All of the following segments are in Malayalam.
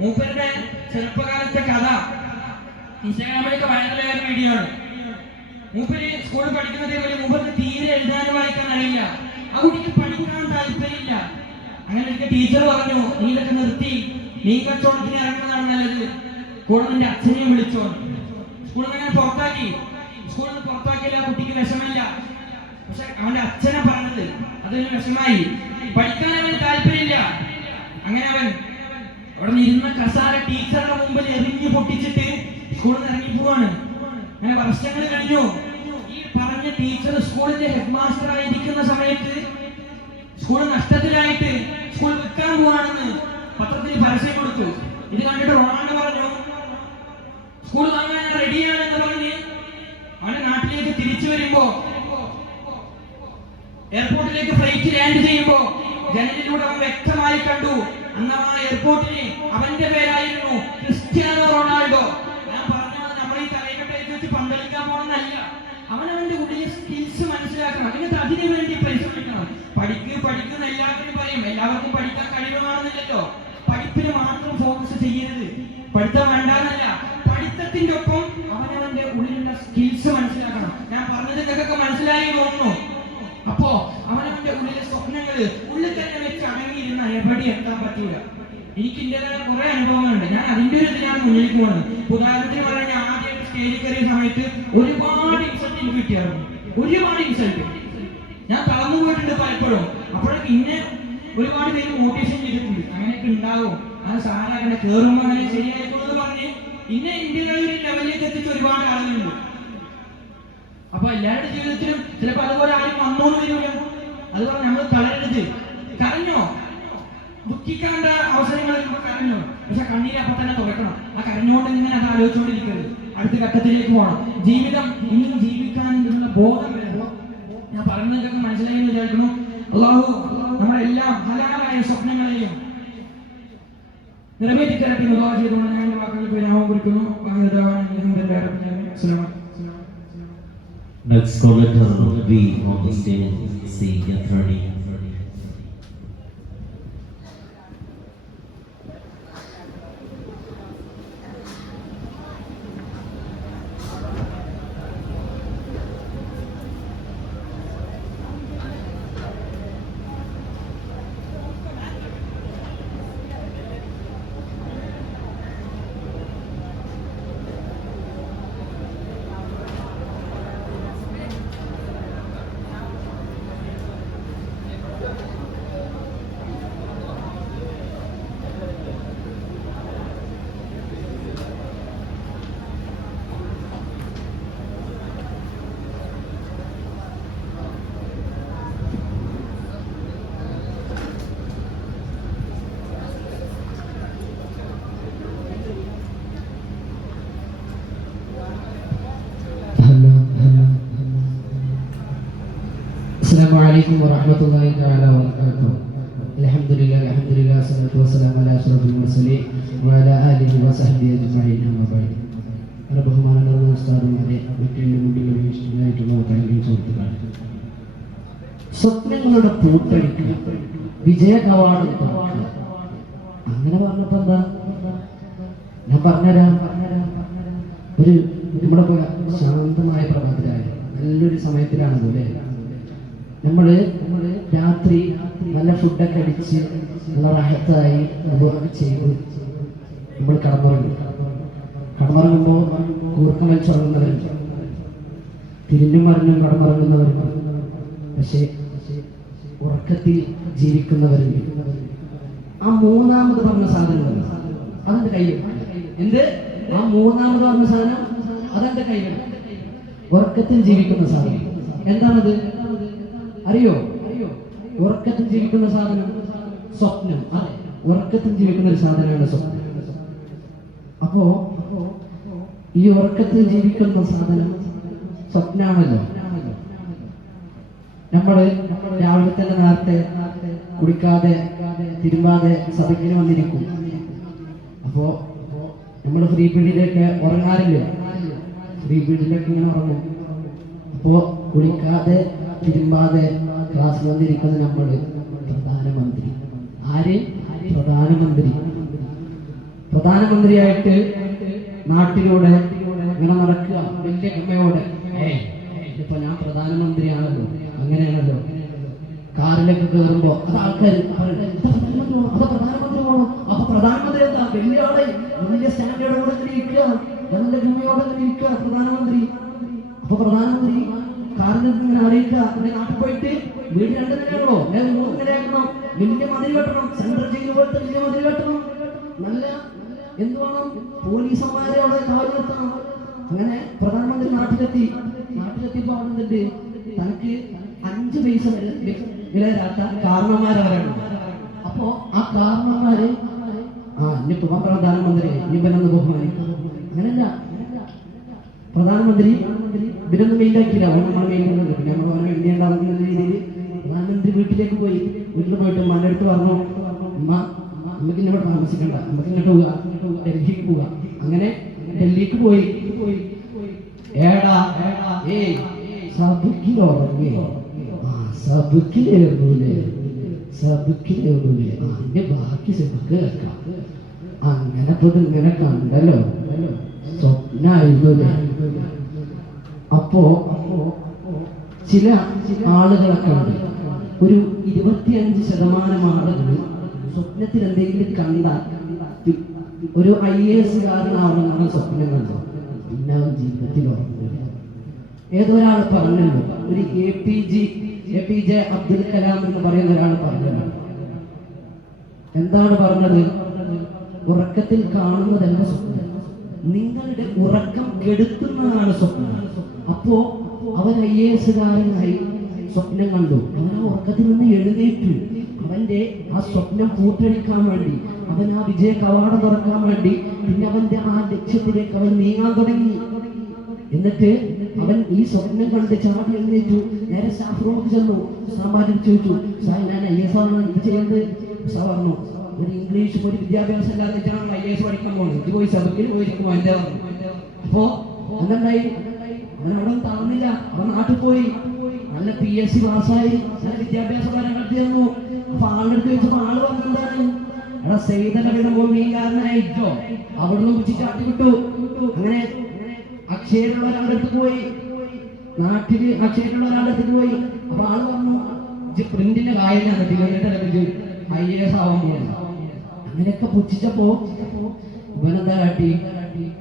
മൂപ്പരുടെ ചെറുപ്പകാലത്തെ കഥ ഇൻസ്റ്റാഗ്രാമിലൊക്കെ വൈറലായ വീഡിയോ ആണ്. മൂപ്പര് സ്കൂളിൽ പഠിക്കുന്നതേ പോലെ മൂപ്പർക്ക് തീരെ എഴുതാനും വായിക്കാൻ അറിയില്ല. ആ കുട്ടിക്ക് പഠിക്കാൻ താല്പര്യമില്ല. അങ്ങനെ ഒരിക്കൽ ടീച്ചർ പറഞ്ഞു, നീ ഇതൊക്കെ നിർത്തി, നീ കച്ചവടത്തിന് ഇറങ്ങുന്നതാണ് നല്ലത്, കൂടെ നിന്റെ അച്ഛനെയും വിളിച്ചോ. സ്കൂളിൽ നിന്ന് പുറത്താക്കി. സ്കൂളിൽ നിന്ന് പുറത്താക്കിയില്ല, ആ കുട്ടിക്ക് വിഷമില്ല. പക്ഷെ അവന്റെ അച്ഛനെ പറഞ്ഞത് അതൊരു വിഷമായി. പഠിക്കാൻ അവന് താല്പര്യമില്ല. അങ്ങനെ അവൻ അവിടെ ഇരുന്ന കസാര ടീച്ചറുടെ മുമ്പിൽ എറിഞ്ഞു പൊട്ടിച്ചിട്ട് സ്കൂളിൽ നിന്ന് ഇറങ്ങി പോവാണ്. അങ്ങനെ വർഷങ്ങൾ കഴിഞ്ഞു. ഈ പറഞ്ഞ ടീച്ചർ സ്കൂളിന്റെ ഹെഡ് മാസ്റ്റർ ആയിരിക്കുന്ന സമയത്ത് സ്കൂൾ നഷ്ടത്തിലായിട്ട് സ്കൂൾ വിൽക്കാൻ പോവാണെന്ന് പത്രത്തിൽ പരസ്യം കൊടുത്തു. ഇത് കണ്ടിട്ട് റൊണാൾഡോ പറഞ്ഞു, സ്കൂൾ വാങ്ങാൻ റെഡിയാണെന്ന് പറഞ്ഞ് അവന്റെ നാട്ടിലേക്ക് തിരിച്ചു വരുമ്പോ എയർപോർട്ടിലേക്ക് ഫ്ലൈറ്റ് ലാൻഡ് ചെയ്യുമ്പോ ജനലിലൂടെ അവൻ വ്യക്തമായി കണ്ടു, അന്ന് ആ എയർപോർട്ടിന് അവന്റെ പേരായിരുന്നു ക്രിസ്ത്യാനോ റൊണാൾഡോ. ഞാൻ പറഞ്ഞത് നമ്മൾ ഈ തലയിലോട്ട് വെച്ച് പന്തളിക്കാൻ പോകണമെന്നല്ല. അവനവന്റെ ഉള്ളിലെ സ്കിൽസ് മനസ്സിലാക്കണം. എന്നിട്ട് അതിനു വേണ്ടി പരിശ്രമിക്കണം. പഠിക്കുന്ന എല്ലാവരും പറയും, എല്ലാവർക്കും പഠിക്കാൻ കഴിവുമാണെന്നില്ലല്ലോ. പഠിപ്പിന് മാത്രം ഫോക്കസ് ചെയ്യരുത്. പഠിത്തം വേണ്ടാന്നല്ല, പഠിത്തത്തിന്റെ ഒപ്പം അവനവന്റെ ഉള്ളിലുള്ള സ്കിൽസ് മനസ്സിലാക്കണം. ഞാൻ പറഞ്ഞത് നിങ്ങൾക്കൊക്കെ മനസ്സിലായി തോന്നുന്നു. അപ്പോ അവനവന്റെ ഉള്ളിലെ സ്വപ്നങ്ങള് ഉള്ളിൽ തന്നെ വെച്ച് അടങ്ങിയിരുന്ന എവിടെ എത്താൻ പറ്റൂല. എനിക്ക് ഇന്ത്യയിലെ കുറെ അനുഭവങ്ങളുണ്ട്. ഞാൻ അതിന്റെ ഒരു ഇതിലാണ് മുന്നിലേക്ക് പോകുന്നത്. ഉദാഹരണത്തിന് പറഞ്ഞാൽ ഞാൻ ആദ്യമായിട്ട് സ്റ്റേജിൽ കയറിയ സമയത്ത് ഒരുപാട് ഇൻസൾട്ട് എനിക്ക് കിട്ടിയായിരുന്നു. ഒരുപാട് ഇൻസൾട്ട്. ഞാൻ തളർന്നു പോയിട്ടുണ്ട് പലപ്പോഴും. അപ്പോഴൊക്കെ ഇന്നെ ഒരുപാട് പേര് മോട്ടിവേഷൻ ചെയ്തിട്ടുണ്ട്. അങ്ങനെയൊക്കെ ഉണ്ടാവും, അത് സാധാരണ കയറുമ്പോൾ അങ്ങനെ ശരിയായിക്കോളെന്ന് പറഞ്ഞ് ഇന്നെ ഇന്ത്യയിലെ ഒരു ലെവലിലേക്ക് എത്തിച്ച ഒരുപാട് ആളുകളുണ്ട്. അപ്പൊ എല്ലാവരുടെ ജീവിതത്തിലും ചിലപ്പോൾ അതുപോലെ ആരും വന്നോന്ന് വരില്ല. അതുപോലെ നമ്മൾ തളരരുത്. കരഞ്ഞോ, ദുഃഖിക്കാണ്ട അവസരങ്ങൾ കരഞ്ഞോ, പക്ഷെ കണ്ണീര് അപ്പൊ തന്നെ തുറക്കണം. ആ കരഞ്ഞുകൊണ്ട് ഇങ്ങനെ അത് ആലോചിച്ചുകൊണ്ടിരിക്കരുത്. അടുത്ത ഘട്ടത്തിലേക്ക് പോകണം. ജീവിതം ഇനിയും ജീവിക്കാനുള്ള ബോധം വരുമ്പോൾ ഞാൻ പറഞ്ഞതൊക്കെ മനസ്സിലായി എന്ന് വിചാരിക്കുന്നു. അല്ലാഹു നമ്മുടെ എല്ലാ ഹലാലായ സ്വപ്നങ്ങളെയും നിറവേറ്റിത്തരട്ടെ എന്ന് ദുആ ചെയ്തുകൊണ്ട് ഞാൻ എൻ്റെ വാക്കുകൾക്ക് വിരാമം കുറിക്കുന്നു. Next commenter will be on the stage, C. Yatrani. Assalamualaikum warahmatullahi wabarakatuh. Alhamdulillah, salatu wassalamu ala asyrafil mursalin wa ala alihi wa sahbihi ajma'in. Amma ba'd. ബഹുമാനമുള്ള ഉസ്താദുമാരെ, മറ്റേതിന്റെ മുമ്പിൽ വീഴ്ചയായിട്ടുള്ള കാര്യങ്ങൾ സുഹൃത്തുക്കളെ, സ്വപ്നങ്ങളുടെ പൂട്ടടിക്കുക, വിജയ കവാടം തുറക്കുക. അങ്ങനെ പറഞ്ഞപ്പോ എന്താ ഞാൻ പറഞ്ഞുതരാം. ഒരു നമ്മുടെ ശാന്തമായ പ്രഭാതത്തിലായ നല്ലൊരു സമയത്തിലാണല്ലോ അല്ലേ, നമ്മള് രാത്രി നല്ല ഫുഡൊക്കെ അടിച്ച് നല്ല റാഹത്തായി ചെയ്ത് നമ്മൾ കടന്നുറങ്ങുമ്പോൾ കൂർക്കം വലിച്ചുറങ്ങുന്നവരും തിരിഞ്ഞും മറിഞ്ഞും കടന്നുറങ്ങുന്നവരും, പക്ഷെ ഉറക്കത്തിൽ ജീവിക്കുന്നവരും. ആ മൂന്നാമത് പറഞ്ഞ സാധനം അതെന്റെ കയ്യിൽ എന്ത്, ആ മൂന്നാമത് പറഞ്ഞ സാധനം അതെന്റെ കയ്യിൽ, ഉറക്കത്തിൽ ജീവിക്കുന്ന സാധനം. എന്താണത് അറിയോ? ഉറക്കത്തിൽ ജീവിക്കുന്ന സാധനം സ്വപ്നം. അതെ, ഉറക്കത്തിൽ ജീവിക്കുന്ന ഒരു സാധനമാണ് സ്വപ്നം. അപ്പോ ഈ ഉറക്കത്തിൽ ജീവിക്കുന്ന സാധനം സ്വപ്നാണല്ലോ. നമ്മള് രാവിലെ തന്നെ നേരത്തെ കുടിക്കാതെ തിരുമ്പാതെ സഭയ്ക്കിന് വന്നിരിക്കും. അപ്പോ നമ്മള് ഫ്രീ പീരീഡിലേക്ക് ഉറങ്ങാറില്ല, ഫ്രീ പീരീഡിലേക്ക് ഇങ്ങനെ ഉറങ്ങും. അപ്പോ കുളിക്കാതെ തിരുമ്പാതെ ക്ലാസ് വന്നിരിക്കുന്ന നമ്മള് പ്രധാനമന്ത്രി. ആര്? പ്രധാനമന്ത്രി. പ്രധാനമന്ത്രിയായിട്ട് നാട്ടിലൂടെ ഇങ്ങനെ നടക്കുക വലിയ ഗമയോടെ, ഇപ്പൊ ഞാൻ പ്രധാനമന്ത്രിയാണല്ലോ, അങ്ങനെയാണല്ലോ. കാറിലേക്ക് കയറുമ്പോ അത് ആൾക്കാർ പ്രധാനമന്ത്രി പോകണം. അപ്പൊ പ്രധാനമന്ത്രി എന്താ വലിയ ആളെ വലിയ സ്റ്റാൻഡേർഡോടെ ഇരിക്കുക, നല്ല ഗമയോടെ ഇരിക്കുക പ്രധാനമന്ത്രി. അപ്പൊ പ്രധാനമന്ത്രി കാറിൽ ഇങ്ങനെ അറിയിക്കുക, എന്റെ നാട്ടിൽ പോയിട്ട് വീട് 2 നിലയാണോ 3 നിലയാക്കണോ, വലിയ മതിൽ കെട്ടണം, സെൻട്രൽ ജയിൽ പോലത്തെ വലിയ മതിൽ കെട്ടണം, നല്ല എന്ത് വേണം, പോലീസന്മാരെ അവിടെ കാവൽ നിർത്തണം. അങ്ങനെ പ്രധാനമന്ത്രി നാട്ടിലെത്തിയപ്പോ അവിടെ തനിക്ക് 5 പൈസ വില തരാത്ത കാരണന്മാരവരാണ്. അപ്പോ ആ കാരണന്മാര് ഇനിയിപ്പോ പ്രധാനമന്ത്രി ഇവനൊന്ന് ബഹുമാനിക്കും. അങ്ങനല്ല, പ്രധാനമന്ത്രി ഇവരൊന്നും മെയിലാക്കിയില്ല, നമ്മൾ മെയിലുള്ളത്. പിന്നെ നമ്മൾ അവനെ വേണ്ടി ഉണ്ടാകുന്ന രീതിയിൽ പ്രധാനമന്ത്രി വീട്ടിലേക്ക് പോയി. വീട്ടിൽ പോയിട്ട് ഉമ്മാൻ്റെ അടുത്ത് പറഞ്ഞു, ഉമ്മ നമുക്ക് ഇന്നോട് താമസിക്കണ്ട, നമുക്ക് ഇങ്ങോട്ട് പോവുക, ഡൽഹിക്ക് പോവുക. അങ്ങനെ ഡൽഹിക്ക് പോയി. അതിന്റെ ബാക്കി നമുക്ക് കേൾക്കാം. അങ്ങനെ ഇങ്ങനെ കണ്ടല്ലോ, സ്വപ്നായിരുന്നു. അപ്പോ ചില ആളുകളൊക്കെ ഉണ്ട്, ഒരു 25% ആളുകൾ സ്വപ്നത്തിൽ എന്തെങ്കിലും കണ്ടാൽ ഒരു IAS കാരനാവണമെന്നാണ് സ്വപ്നം കണ്ടത്. പിന്നെ ജീവിതത്തിൽ ഉറങ്ങില്ല. ഏതൊരാൾ പറഞ്ഞല്ലോ, ഒരു APJ അബ്ദുൽ കലാം എന്ന് പറയുന്ന ഒരാൾ പറഞ്ഞതാണ്. എന്താണ് പറഞ്ഞത്? ഉറക്കത്തിൽ കാണുന്നതല്ല സ്വപ്നം, നിങ്ങളുടെ ഉറക്കം കെടുത്തുന്നതാണ് സ്വപ്നം. അപ്പോ അവൻ IAS കാരനായി സ്വപ്നം കണ്ടു. അവൻ ആ ഉറക്കത്തിൽ നിന്ന് എഴുന്നേറ്റു. അവന്റെ ആ സ്വപ്നം പൂട്ടടിക്കാൻ വേണ്ടി, അവൻ ആ വിജയ കവാടം തുറക്കാൻ വേണ്ടി, പിന്നെ അവന്റെ ആ ലക്ഷ്യത്തിലേക്ക് അവൻ നീങ്ങാൻ തുടങ്ങി. എന്നിട്ട് അവൻ ഈ സ്വപ്നം കണ്ട് ചാടി എഴുന്നേറ്റു. നേരെ സ്റ്റാഫ് ചെന്നു. സാമ്പാദ്യം ചോദിച്ചു, ഞാൻ IAS ആണ് ഇത് ചെയ്യുന്നത്. പറഞ്ഞു, ഒരു ഇംഗ്ലീഷ് ഒരു വിദ്യാഭ്യാസം ഇല്ലാത്തിട്ടാണ് IAS പഠിക്കാൻ പോകുന്നത്, ഇത് പോയി സഭയിൽ പോയിരിക്കുമോ എന്റെ പറഞ്ഞു. അപ്പോ എന്തുണ്ടായി? അവൻ അവിടെ താഴ്ന്നില്ല, അവൻ നാട്ടിൽ പോയി, നല്ല PSC പാസ്സായി, നല്ല വിദ്യാഭ്യാസ കാര്യങ്ങൾ തന്നു. അപ്പൊ ആളുടെ അടുത്ത് ചോദിച്ചപ്പോ ആള് പറഞ്ഞതാണ്, എടാ സൈതലവിടമോ മീൻകാരനായിട്ടോ, അവിടുന്ന് കുറിച്ച് ചാട്ടി വിട്ടു. അങ്ങനെ അക്ഷയമുള്ള ഒരാളുടെ അടുത്ത് പോയി, നാട്ടില് അക്ഷയമുള്ള ഒരാളുടെ അടുത്ത് പോയി. അപ്പൊ ആള് പറഞ്ഞു, പ്രിന്റിന്റെ കായലാണ് IAS ആവാൻ പോകുന്നത്. അങ്ങനെയൊക്കെ പുച്ഛിച്ചപ്പോ ഇവനെന്താ കാട്ടി?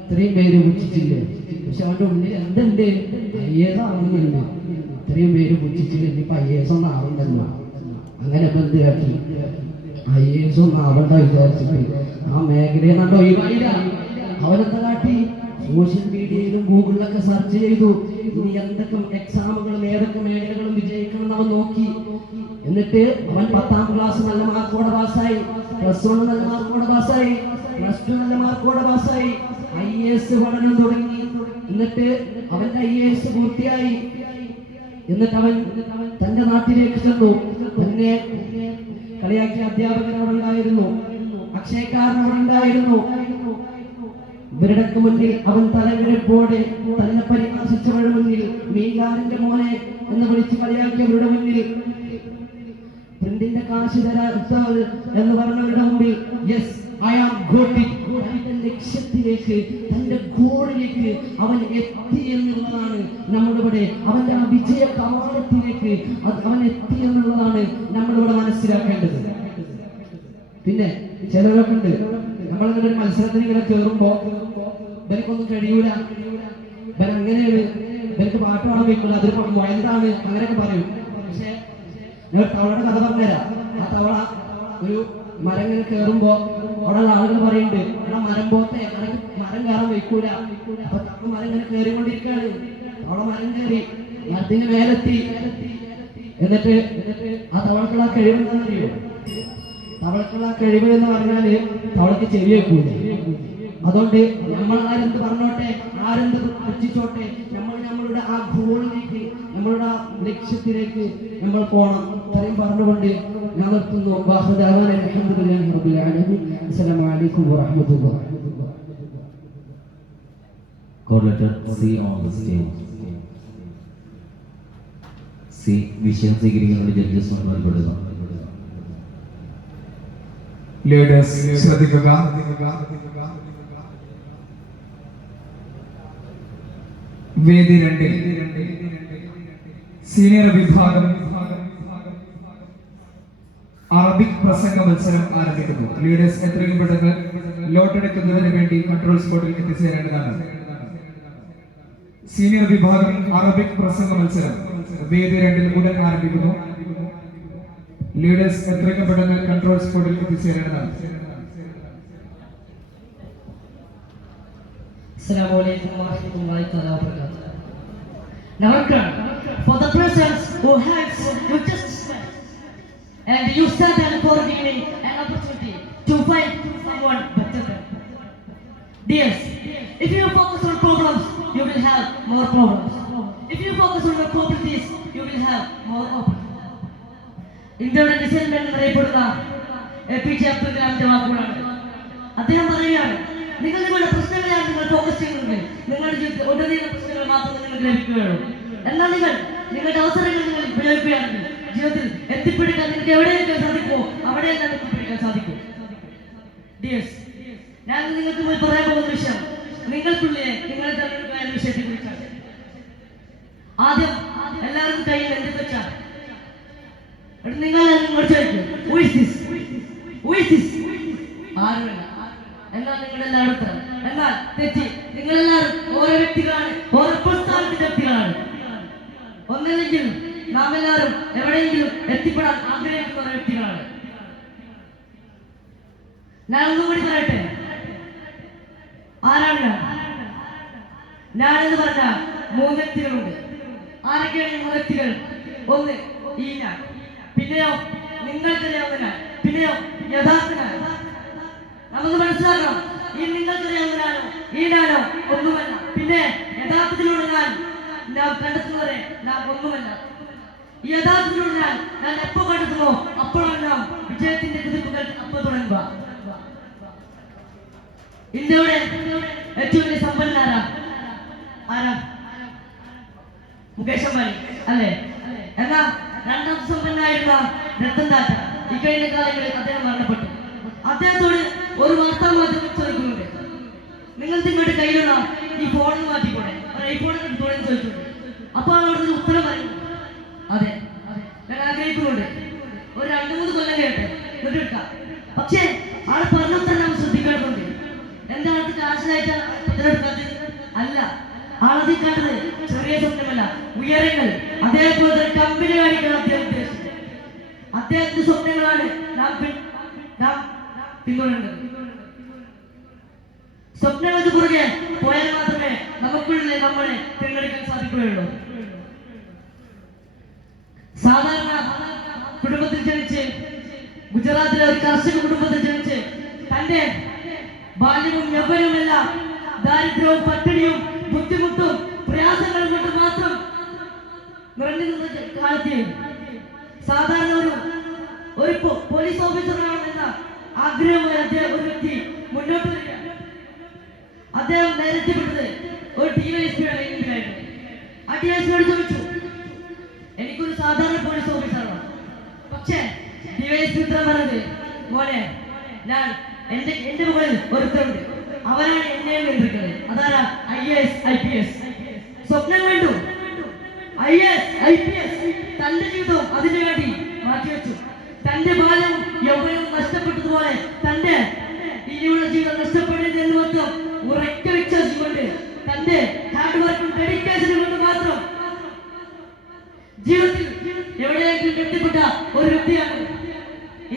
ഇത്രയും പേര് പുച്ഛിച്ചില്ലേ, പക്ഷെ അവന്റെ ഉള്ളിൽ എന്തുണ്ട്? IAS ആവുന്നുണ്ട്. ഇത്രയും പേര് പുച്ഛിച്ചില്ല, ഇനിയിപ്പോ IAS ഒന്നും ആവണ്ടല്ലോ. അങ്ങനെ ഇപ്പൊ എന്ത് കാട്ടി? IAS ഒന്നും ആവണ്ട വിചാരിച്ചിട്ട് ആ മേഖലയിൽ നിന്നോ ഒഴിവായില്ല. അവനെന്താ കാട്ടി? സോഷ്യൽ മീഡിയയിലും ഗൂഗിളിലൊക്കെ സെർച്ച് ചെയ്തു, ഇനി എന്തൊക്കെ എക്സാമുകളും ഏതൊക്കെ മേഖലകളും വിജയിക്കണം എന്ന് അവൻ നോക്കി. എന്നിട്ട് അവൻ 10ാം ക്ലാസ് നല്ല മാർക്കോടെ പാസ്സായി, +1 നല്ല മാർക്കോടെ പാസ്സായി, +2 നല്ല മാർക്കോടെ പാസ്സായി, IAS പഠനം തുടങ്ങി. എന്നിട്ട് അവന്റെ IAS പൂർത്തിയായി. എന്നിട്ട് അവൻ തന്റെ നാട്ടിലേക്ക് ചെന്നു. പിന്നെ കളിയാക്കിയ അധ്യാപകർ അവിടെ ഉണ്ടായിരുന്നു, അക്ഷയക്കാരൻ അവിടെ ഉണ്ടായിരുന്നു. ഇവരുടെയൊക്കെ മുന്നിൽ അവൻ തലവിരപ്പോടെ തന്നെ പരിഹാസിച്ചവരുടെ മുന്നിൽ, മീൻകാരന്റെ മോനെ എന്ന് വിളിച്ച് കളിയാക്കിയവരുടെ മുന്നിൽ, പ്രിന്റിന്റെ കാശ് തരാത്തവർ എന്ന് പറഞ്ഞവരുടെ മുമ്പിൽ, yes I am got it, തന്റെ ലക്ഷ്യത്തിലേക്ക്, തന്റെ ഗോളിലേക്ക് അവൻ എത്തി എന്നുള്ളതാണ് നമ്മളിവിടെ, അവന്റെ ആ വിജയ കവാടത്തിലേക്ക് അവൻ എത്തി എന്നുള്ളതാണ് നമ്മളിവിടെ മനസ്സിലാക്കേണ്ടത്. പിന്നെ ചിലരൊക്കെ ഉണ്ട്, നമ്മളിങ്ങനെ ഒരു മത്സരത്തിന് ഇങ്ങനെ കയറുമ്പോ ഇവനക്കൊന്നും കഴിയൂല, ഇവൻ അങ്ങനെയാണ്, ഇവർക്ക് പാട്ട് പാടാൻ വയ്ക്കൂല, അതൊരു എന്താണ് അങ്ങനെയൊക്കെ പറയും. പക്ഷെ ഞാൻ തവളയുടെ കഥ പറഞ്ഞുതരാം. ആ തവള ഒരു മരം ഇങ്ങനെ കയറുമ്പോ അവിടെ ആളുകൾ പറയുന്നുണ്ട്, ഇവിടെ മരം പോത്തെ മരം കയറാൻ വയ്ക്കൂല. അപ്പൊ തവള മരം ഇങ്ങനെ കയറിക്കൊണ്ടിരിക്കുകയാണ്. തവള മരം കയറി മരത്തിന്റെ മേലെത്തി. എന്നിട്ട് ആ തവളക്കുള്ള കഴിവ് എന്താണെന്നറിയോ? തവളക്കുള്ള കഴിവ് എന്ന് പറഞ്ഞാല് തവളക്ക് ചെവി വെക്കൂല. അതുകൊണ്ട് നമ്മൾ ആരെന്ത് പറഞ്ഞോട്ടെ, ആരെന്ത് പുച്ഛിച്ചോട്ടെ, നമ്മളുടെ ആ ഗോളിലേക്ക്, നമ്മളുടെ ആ ലക്ഷ്യത്തിലേക്ക് നമ്മൾ പോകണം. ഇത്രയും പറഞ്ഞുകൊണ്ട് ഞാൻ നിർത്തുന്നു. അസ്സലാമു അലൈക്കും വറഹ്മത്തുള്ളാഹി. Call letter C on the stage. C വിഷയം സ്വീകരിക്കുന്ന ജഡ്ജസ് മുൻപാടുക. ലീഡേഴ്സ് ശ്രദ്ധിക്കുക. വേദി 2 സീനിയർ വിഭാഗം അറബിക് പ്രസംഗ മത്സരം ആരംഭിക്കുന്നു. ലീഡേഴ്സ് എത്രയും പെട്ടെന്ന് ലോട്ടെടുക്കുന്നതിന് വേണ്ടി കൺട്രോൾ സ്പോട്ടിൽ എത്തിച്ചേരേണ്ടതാണ്. സീനിയർ വിഭാഗം അറബിക് പ്രസംഗ മത്സരം വേദി 2 ഉടൻ ആരംഭിക്കുന്നു. ലീഡേഴ്സ് എത്രയും പെട്ടെന്ന് കൺട്രോൾ സ്പോട്ടിൽ എത്തിച്ചേരേണ്ടതാണ്. Assalamualaikum warahmatullahi wabarakatuh. Namaskar. For the persons who have you just met and you stand and for giving an opportunity to find someone better than. Dears, if you focus on problems, you will have more problems. If you focus on your opportunities, you will have more opportunities. ഇന്ത്യയുടെ ഡിസൈൻമെന്റ് എന്നറിയപ്പെടുന്ന APJ അബ്ദുൽ കലാമിന്റെ വാക്കുകളാണ്. അദ്ദേഹം പറയുകയാണ്, നിങ്ങൾ നിങ്ങളുടെ പ്രശ്നങ്ങളെയാണ് നിങ്ങൾ ഫോക്കസ് ചെയ്യുന്നത്, നിങ്ങളുടെ ജീവിതത്തിൽ ഒന്നിനധികം പ്രശ്നങ്ങൾ മാത്രമേ നിങ്ങൾക്ക് ലഭിക്കുകയുള്ളൂ. എന്നാൽ നിങ്ങൾ നിങ്ങളുടെ അവസരങ്ങൾ നിങ്ങൾ ഉപയോഗിക്കുകയാണെങ്കിൽ ജീവിതത്തിൽ എത്തിപ്പിടിക്കാൻ നിങ്ങൾക്ക് എവിടെയൊക്കെ സാധിക്കുമോ അവിടെയെല്ലാം എത്തിപ്പിടിക്കാൻ സാധിക്കും. ഡിയേഴ്സ്, ഞാൻ നിങ്ങൾക്ക് മുന്നിൽ പറയാൻ പോകുന്ന വിഷയം നിങ്ങൾക്കുള്ളിലെ നിങ്ങളെ തെരഞ്ഞെടുക്കുക എന്ന വിഷയത്തെ കുറിച്ചാണ്. ആദ്യം എല്ലാവർക്കും കയ്യിൽ എന്ത് വെച്ചാൽ നിങ്ങൾ ചോദിക്കും, who is this? Who is this? ആരുമില്ല. എന്നാൽ നിങ്ങളെല്ലാവരും ഉത്തരം. എന്നാൽ തെറ്റി. നിങ്ങളെല്ലാവരും ഓരോ വ്യക്തികളാണ്, ഓരോ പ്രസ്ഥാനത്തിന്റെ വ്യക്തികളാണ്. ഒന്നില്ലെങ്കിൽ നാം എല്ലാവരും എവിടെയെങ്കിലും എത്തിപ്പെടാൻ ആഗ്രഹിക്കുന്ന ഓരോ വ്യക്തികളാണ്. ഞാൻ ഒന്നുകൂടി പറയട്ടെ, ആരാണ് ഞാൻ? ഞാനെന്ന് പറഞ്ഞ 3 വ്യക്തികളുണ്ട്. ആരൊക്കെയാണ് ഈ 3 വ്യക്തികൾ? ഒന്ന് ഈ ഞാൻ, പിന്നെയോ നിങ്ങൾക്കറിയാവുന്ന ഞാൻ, പിന്നെയോ യഥാർത്ഥ ഞാൻ. നമുക്ക് മനസ്സിലാക്കണം, ഈ നിങ്ങൾക്കറിയാവുന്നതാണോ ഈ ഞാനോ ഒന്നുമല്ല. പിന്നെ യഥാർത്ഥത്തിലുള്ള ഞാൻ കണ്ടെത്തുന്നവരെ നാം ഒന്നുമല്ല. ഈ യഥാർത്ഥത്തിലുള്ള ഞാൻ എപ്പോ കണ്ടെത്തുമോ അപ്പോഴാണ് നാം വിജയത്തിന്റെ കുതിപ്പുകൾ അപ്പോൾ തുടങ്ങുക. ഇന്ത്യയുടെ ഏറ്റവും വലിയ സമ്പന്നനാരാ? ആരാ? മുകേഷ് അംബാനി അല്ലേ? എന്നാൽ രണ്ടാമത്തെ സമ്പന്നനായിരുന്ന രത്തൻ ടാറ്റ ഈ കഴിഞ്ഞ കാലങ്ങളിൽ അദ്ദേഹം മരണപ്പെട്ടു. അദ്ദേഹത്തോട് ഒരു വാർത്താ മാധ്യമം ചോദിക്കുന്നുണ്ട്, നിങ്ങൾ നിങ്ങളുടെ കയ്യിലുള്ള ഈ ഫോൺ മാറ്റിക്കൂടെ, ഈ ഫോൺ എടുത്തോടെ ചോദിച്ചിട്ടുണ്ട്. അപ്പൊ അവിടെ ഉത്തരം പറയുന്നു, അതെ ഞാൻ ആഗ്രഹിക്കുന്നുണ്ട്, ഒരു 2-3 കൊല്ലം കേട്ടെ എന്നിട്ട് എടുക്കാം. പക്ഷേ ആള് പറഞ്ഞ ഉത്തരം നാം ശ്രദ്ധിക്കേണ്ടതുണ്ട്. എന്റെ ആൾക്ക് കാശിലായിട്ട് എടുക്കാത്തത് അല്ല, ആളതി കണ്ടത് ചെറിയ സ്വപ്നമല്ല, ഉയരങ്ങൾ. അതേപോലെ കമ്പനി കാണിക്കണം അദ്ദേഹം ഉദ്ദേശിച്ചത്. അദ്ദേഹത്തിന്റെ സ്വപ്നങ്ങളാണ് നാം പിന്തുടരേണ്ടത്. സ്വപ്നങ്ങൾക്ക് പുറകെ പോയാൽ മാത്രമേ നമുക്കുള്ളിൽ നമ്മളെ തിരഞ്ഞെടുക്കാൻ സാധിക്കുകയുള്ളൂ. സാധാരണ കുടുംബത്തിൽ ജനിച്ച്, ഗുജറാത്തിലെ ഒരു കർഷക കുടുംബത്തിൽ ജനിച്ച് തന്റെ ബാല്യവും യൗവനവുമെല്ലാം ദാരിദ്ര്യവും പട്ടിണിയും ബുദ്ധിമുട്ടും പ്രയാസങ്ങളും കൊണ്ട് മാത്രം നിറഞ്ഞു നിന്ന കാലത്ത് സാധാരണ ഒരു പോലീസ് ഓഫീസറാണെന്ന ആഗ്രഹമായ അദ്ദേഹം ഒരു വ്യക്തി മുന്നോട്ട് വരികയാണ്. അദ്ദേഹം നേരത്തെ വിട്ടത് ഒരു DYSPയുടെ കയ്യിലായിരുന്നു. ആ DYSPയോട് ചോദിച്ചു, എനിക്കൊരു സാധാരണ പോലീസ് ഓഫീസറാണ്. പക്ഷേ DYSP ഉത്തരം പറഞ്ഞത്, മോനെ ഞാൻ എന്റെ മുകളിൽ ഒരുത്തരുണ്ട്, അവരാണ് എന്നെ നിയന്ത്രിക്കുന്നത്. അതാരാ? IAS IPS. സ്വപ്നം വേണ്ടു IAS IPS. തന്റെ ജീവിതവും അതിനു വേണ്ടി മാറ്റിവെച്ചു. തന്റെ ബാല്യവും യൗവനവും നഷ്ടപ്പെട്ടതുപോലെ തന്റെ ഇനിയുള്ള ജീവിതം നഷ്ടപ്പെടരുത് എന്ന് മാത്രം ഉറക്കെ വിശ്വസിച്ചുകൊണ്ട് തന്റെ ഹാർഡ് വർക്കും ഡെഡിക്കേഷനും കൊണ്ട് മാത്രം ജീവിതത്തിൽ എവിടെയെങ്കിലും എത്തിപ്പെട്ട ഒരു വ്യക്തിയാണ്.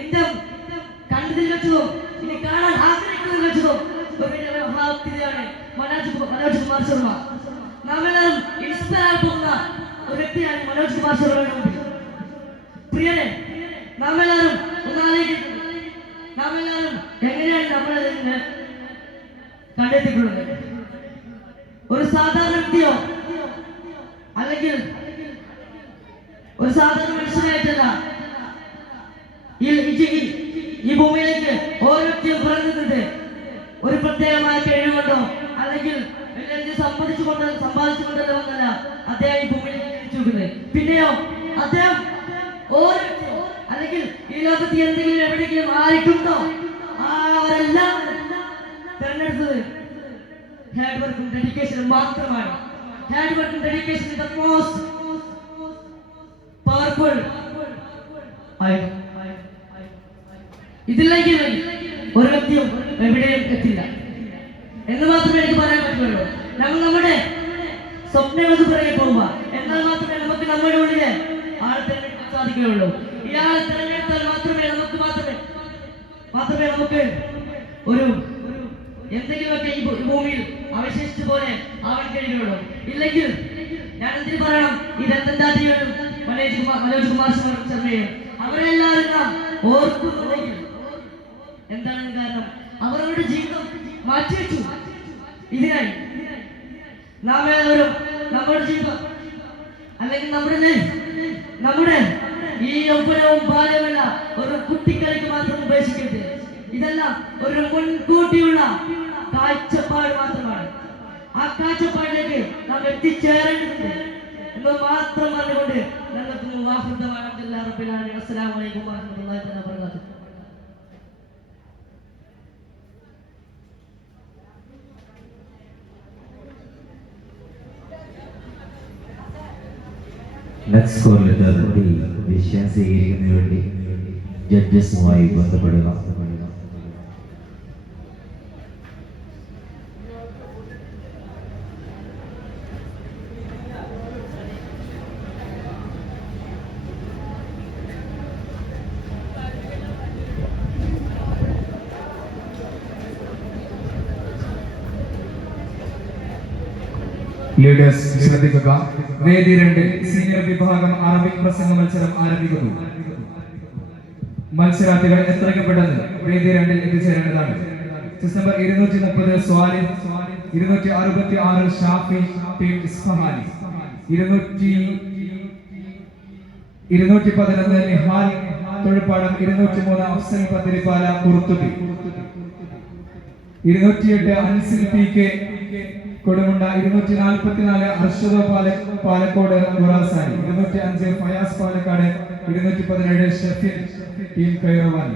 ഇന്ത്യ കണ്ടതിൽ വെച്ചതോ ഇനി കാണാൻ ആഗ്രഹിക്കുന്നതിൽ വെച്ചതോ ഒരു മഹാവ്യക്തിയാണ് മനോജ് കുമാർ ശർമ്മ. നാം എല്ലാവരും ഇൻസ്പയർ പോകുന്ന ഒരു വ്യക്തിയാണ് മനോജ് കുമാർ ശർമ്മ. പ്രിയരെ, നാം എല്ലാവരും എങ്ങനെയാണ് നമ്മളെ കണ്ടെത്തിയിട്ടുള്ളത്? ഒരു സാധാരണ വ്യക്തിയോ അല്ലെങ്കിൽ ഒരു സാധാരണ മനുഷ്യനായിട്ടല്ല ഈ ഭൂമിയിലേക്ക് ഓരോ വ്യക്തിയും പിറന്നിട്ടുണ്ട്. ഒരു പ്രത്യേകമായ കഴിവുകൊണ്ടോ അല്ലെങ്കിൽ സമ്പാദിച്ചുകൊണ്ടല്ലോ ഒന്നല്ല അദ്ദേഹം ഈ ഭൂമിയിലേക്ക് ജനിച്ചിരിക്കുന്നത്. പിന്നെയോ അദ്ദേഹം ഓരോ അല്ലെങ്കിൽ ഈ ലോകത്ത് എന്തെങ്കിലും എവിടെയെങ്കിലും ആയിട്ടുണ്ടോ അവരെല്ലാം തെരഞ്ഞെടുത്തത് ഹാർഡ് വർക്കും ഡെഡിക്കേഷനും മാത്രമാണ്. ഹാർഡ് വർക്കും dedication is the most powerful ആയുധം. ഇതില്ലെങ്കിൽ ഒരു വ്യക്തിയും എവിടെയും എത്തില്ല എന്ന് മാത്രമേ എനിക്ക് പറയാൻ പറ്റുള്ളൂ. നമ്മൾ നമ്മുടെ സ്വപ്നങ്ങൾക്ക് പുറകെ പോവുക എന്നാൽ മാത്രമേ നമുക്ക് നമ്മുടെ ഉള്ളിലെ ആളെ തിരഞ്ഞെടുക്കാൻ സാധിക്കുകയുള്ളൂ. ഇയാളെ തിരഞ്ഞെടുത്താൽ മാത്രമേ നമുക്ക് ഒരു എന്തെങ്കിലുമൊക്കെ ഈ ഭൂമിയിൽ അവശേഷിച്ച പോലെ ആവാൻ കഴിയുകയുള്ളൂ. ഇല്ലെങ്കിൽ ഞാൻ എന്തിനു പറയണം ഈ രത്തൻ ടാറ്റയും മനോജ് കുമാർ ശർമ്മയും അവരെല്ലാവരും നാം ഓർക്കുന്നുണ്ടെങ്കിൽ എന്താണ് കാരണം? അവരുടെ ജീവിതം മാറ്റിവെച്ചു ഇതിനായി. നാം എല്ലാവരും നമ്മുടെ ജീവിതം അല്ലെങ്കിൽ നമ്മുടെ ഈ യൗവനവും ബാല്യമല്ല ഒരു കുട്ടിക്കളിക്ക് മാത്രം ഉപേക്ഷിക്കരുത്. ഇതെല്ലാം ഒരു മുൻകൂട്ടിയുള്ള കാഴ്ചപ്പാട് മാത്രമാണ്. ആ കാഴ്ചപ്പാടിലേക്ക് നാം എത്തിച്ചേരേണ്ടതുണ്ട് എന്ന് മാത്രം പറഞ്ഞുകൊണ്ട് അസ്സലാമു അലൈക്കും വറഹ്മത്തുള്ളാഹി വബറകാതുഹു. നെക്സ്റ്റ് കോൾ ലെറ്റർ വിഷയം സ്വീകരിക്കുന്നതിന് വേണ്ടി ജഡ്ജസുമായി ബന്ധപ്പെടുക. ലീഡേഴ്സ് ശ്രദ്ധിക്കുക. വേദി 2 സീനിയർ വിഭാഗം അറബിക് പ്രസംഗ മത്സരം ആരംഭിക്കുന്നു. മത്സരാർത്ഥികൾ എത്രയും പെട്ടെന്ന് വേദി 2 എത്തിച്ചേരേണ്ടതാണ്. Number 230 Swalih, 266 Shafi team Isfahani, 211 Nihal Thozhuppadam, 203 Afsal Pathiripala Qurtubi, 208 Ansil P K Kodumunda, 244 അർഷദോ പാലക്കോട് ഖുറാസാനി, 205 ഫയാസ് പാലക്കാട്, 217 ഷഫീൽ ടീം കൈറവാനി.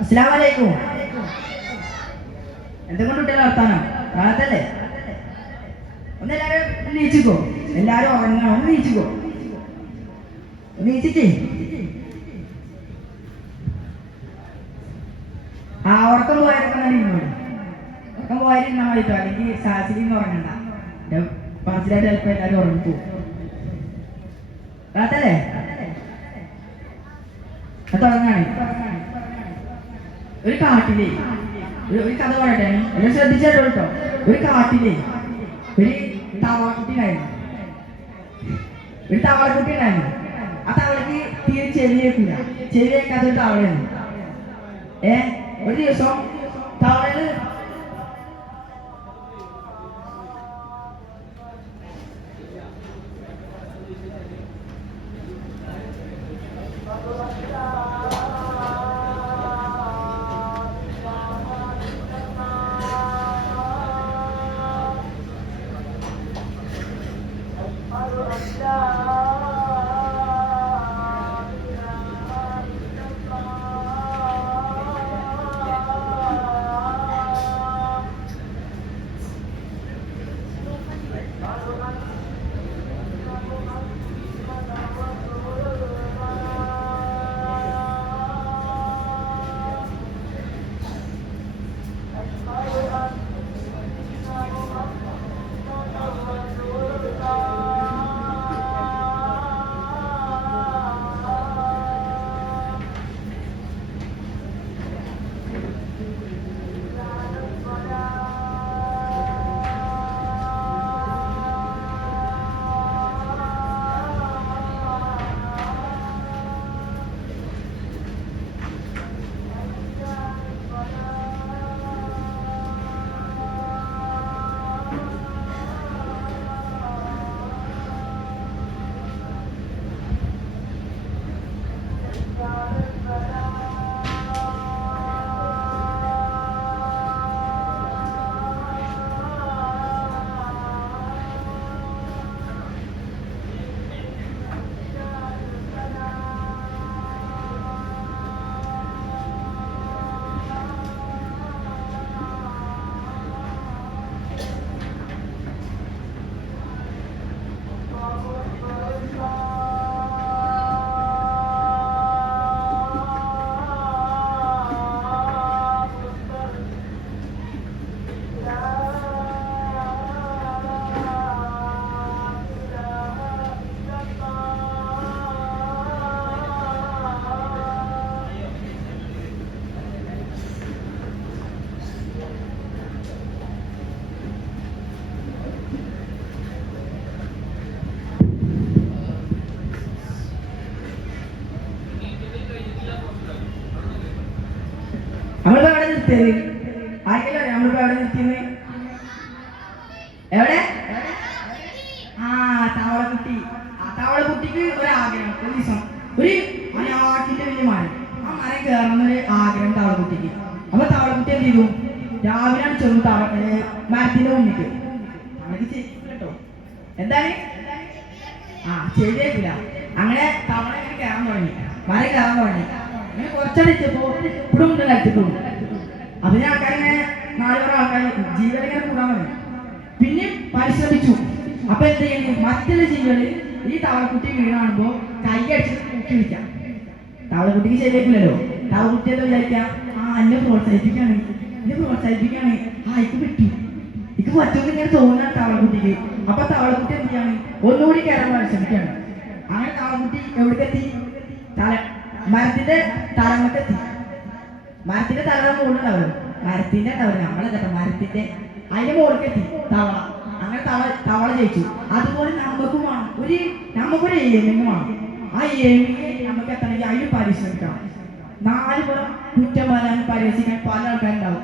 അസ്സലാമലൈക്കും. എന്തുകൊണ്ട് കുട്ടികളെ വർത്താനം കാണത്തല്ലേ? ഒന്നെല്ലാരും നീച്ചിക്കോ, എല്ലാരും ഉറങ്ങണം. ഒന്ന് നീച്ചിക്കോ, നീച്ചിട്ടേ ആ ഉറക്കം പോയാലും ഇന്നോട് ഉറക്കം പോയാലും നമ്മളിട്ടോ, അല്ലെങ്കിൽ സാഹചര്യം ഉറങ്ങണ്ട. പറച്ചിലായിട്ട് ചിലപ്പോ എല്ലാരും ഉറങ്ങിപ്പോ. കാണത്തല്ലേ? തുടങ്ങാണ്. ഒരു കാട്ടിലേ ഒരു കഥ പറയട്ടെ, എല്ലാം ശ്രദ്ധിച്ചോ കേട്ടോ. ഒരു കാട്ടിലേ ഒരു തവളക്കുട്ടി ഉണ്ടായിരുന്നു. ആ തവളക്ക് തീരെ ചെവി കേൾക്കില്ല. ചെവി കേൾക്കാത്തൊരു തവളയാണ്. ഒരു ദിവസം തവളയില് നിർത്തിയത്? ആർക്കെങ്കിലും അറിയാം നമ്മളിപ്പോ എവിടെ നിർത്തിയത്? എവിടെ? ആ തവളക്കുട്ടി. ആ തവളക്കുട്ടിക്ക് ഒരാഗ്രഹം, ഒരു ദിവസം ഒരു മലയാട്ടിന്റെ വലിയ മരം, ആ മരം കയറുന്ന ഒരു ആഗ്രഹം തവളക്കുട്ടിക്ക്. അപ്പൊ തവളക്കുട്ടി എന്ത് ചെയ്തു? രാവിലെ ചെന്നു മരത്തിന്റെ മുന്നിട്ട്. അവൾക്ക് ചെയ്യില്ല കേട്ടോ. എന്താണ്? ആ ശരിയായിട്ടില്ല. അങ്ങനെ തവള ഇങ്ങനെ കയറാൻ തുടങ്ങി, മരം കയറാൻ തുടങ്ങി. അങ്ങനെ കുറച്ചടിച്ചപ്പോ ഇപ്പോഴും ഉണ്ട് കത്തിപ്പോകും. അതിന് ആൾക്കാരിങ്ങനെ 4 ആൾക്കാർ ജീവനിങ്ങനെ കൂടാൻ തുടങ്ങി. പിന്നെ പരിശ്രമിച്ചു. അപ്പൊ എന്ത് ചെയ്യുന്നു? മറ്റുള്ള ജീവന് ഈ തവളക്കുട്ടി വീണാകുമ്പോ കൈ അടിച്ചിട്ട് തൂക്കി വിളിക്കാം. തവളക്കുട്ടിക്ക് ശരിയാക്കില്ലല്ലോ. തവളക്കുട്ടി എന്താ വിചാരിക്കാം? ആ എന്നെ പ്രോത്സാഹിപ്പിക്കാണ്, ആ എനിക്ക് പറ്റും, എനിക്ക് പറ്റുമെന്ന് ഇങ്ങനെ തോന്നാണ് തവളക്കുട്ടിക്ക്. അപ്പൊ തവളക്കുട്ടി എന്ത് ചെയ്യാണ്? ഒന്നുകൂടി കയറാൻ പരിശ്രമിക്കാണ്. അങ്ങനെ തവളക്കുട്ടി എവിടേക്കെത്തി? മരത്തിന്റെ തലമക്കെത്തി. മരത്തിന്റെ തല മുകളിലുണ്ടാവല്ലോ, മരത്തിന്റെ നമ്മളെ കേട്ടോ, മരത്തിന്റെ അതിന്റെ മുകളിലെത്തി തവള. അങ്ങനെ തവള ജയിച്ചു. അതുപോലെ നമുക്കും വേണം നമുക്കൊരു എയിമിങ് വേണം. ആ എയിമിങ് നമുക്ക് എത്തണമെങ്കിൽ അതിന് പരിശ്രമിക്കണം. 4 പുറം കുറ്റം പറയാൻ പരിഹസിക്കാൻ പല ആൾക്കാരുണ്ടാവും.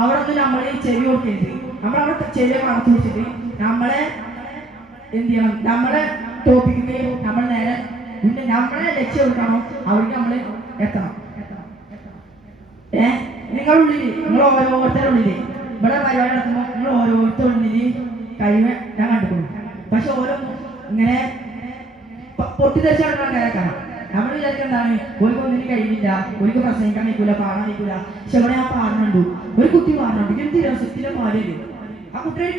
അവിടെ ഒന്നും നമ്മൾ ചെവി കൊടുക്കരുത്. നമ്മളവിടെ ചെവിയെ മറച്ചു വെച്ചിട്ട് നമ്മളെ എന്ത് ചെയ്യണം? നമ്മളെ ടോപ്പിക്കിന് നമ്മൾ നേരെ നമ്മളെ ലക്ഷ്യം എടുക്കണം. അവിടേക്ക് നമ്മൾ എത്തണം. നിങ്ങളുള്ളിൽ, നിങ്ങൾ ഓരോരുത്തരുടെ ഉള്ളിൽ ഇവിടെ പരിപാടി നടത്തുമ്പോൾ നിങ്ങൾ ഓരോരുത്തരുടെ ഉള്ളിൽ കഴിവ് ഞാൻ കണ്ടുകൊള്ളു. പക്ഷെ ഓരോ ഇങ്ങനെ പൊട്ടിത്തെറിച്ച് നടക്കുന്ന ആൾക്കാരെ നമ്മൾ വിചാരിക്കുക എന്താണ്? ഒരു ഒന്നിനും കഴിയില്ല, ഒരു പ്രസംഗിക്കാൻ നിൽക്കൂല, പാടാൻ നിൽക്കൂല. പക്ഷെ ഇവിടെ ഞാൻ പാടുന്നുണ്ട്, ഒരു കുട്ടി പാടുന്നുണ്ട്, എന്ത് രസത്തിലെ പാടിയത്. ആ കുട്ടിയുടെ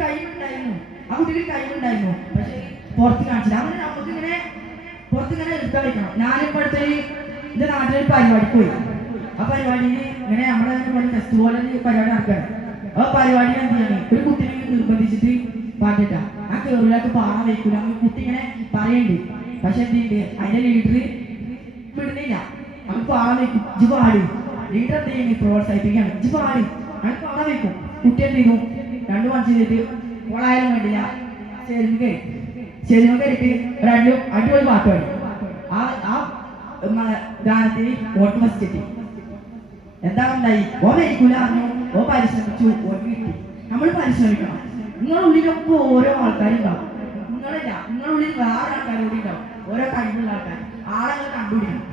കഴിവുണ്ടായിരുന്നു, പക്ഷെ പുറത്ത് കാണിച്ചില്ല. അങ്ങനെ നമുക്കിങ്ങനെ പുറത്തിങ്ങനെ എടുക്കാൻ വയ്ക്കണം. ഞാനിപ്പോ അടുത്തൊരു എന്റെ നാട്ടിലൊരു പരിപാടിക്ക് പോയി. ആ പരിപാടിയിൽ ഇങ്ങനെ നമ്മുടെ ടെസ്റ്റ് പോലെ പരിപാടി നടക്കുകയാണ്. ആ പരിപാടി എന്ത് ചെയ്യണേ? ഒരു കുട്ടിനെ നിർബന്ധിച്ചിട്ട് പാട്ടിട്ട ആ കേറിലേക്ക് പാടാൻ വയ്ക്കൂല. കുട്ടി ഇങ്ങനെ പറയുന്നുണ്ട്, പക്ഷെ എന്ത് ചെയ്യുന്നുണ്ട്? അതിന്റെ ലീഡർ വിടുന്നില്ല. നമുക്ക് പാടാൻ വയ്ക്കും. ഇജ്ജ് പാടി. ലീഡർ എന്ത് ചെയ്യുന്നത്? പ്രോത്സാഹിപ്പിക്കുകയാണ്. ഇജ്ജ് പാടി. നമുക്ക് പാടാൻ വയ്ക്കും. കുട്ടി എന്ത് ചെയ്യുന്നു? 2 മണിച്ച് ചെയ്തിട്ട് ഓളായാലും വേണ്ടില്ല സ്റ്റേജിൽ കയറിയിട്ട് ഒരു അടിപൊളി പാട്ട് പാടി. ആ ഗാനത്തിൽ വോട്ട് ഫസ്റ്റ് കിട്ടി. എന്താണ് ഉണ്ടായി? ഓ മരിക്കൂല അറിഞ്ഞു, ഓ പരിശ്രമിച്ചു, വോട്ട് കിട്ടി. നമ്മൾ പരിശ്രമിക്കണം. നിങ്ങളുടെ ഉള്ളിലൊക്കെ ഓരോ ആൾക്കാരുണ്ടാവും. നിങ്ങളുള്ളിൽ വേറെ ആൾക്കാരോട് ഉണ്ടാവും, ഓരോ കഴിവുള്ള ആൾക്കാർ. ആളുകൾ കണ്ടുപിടിക്കണം.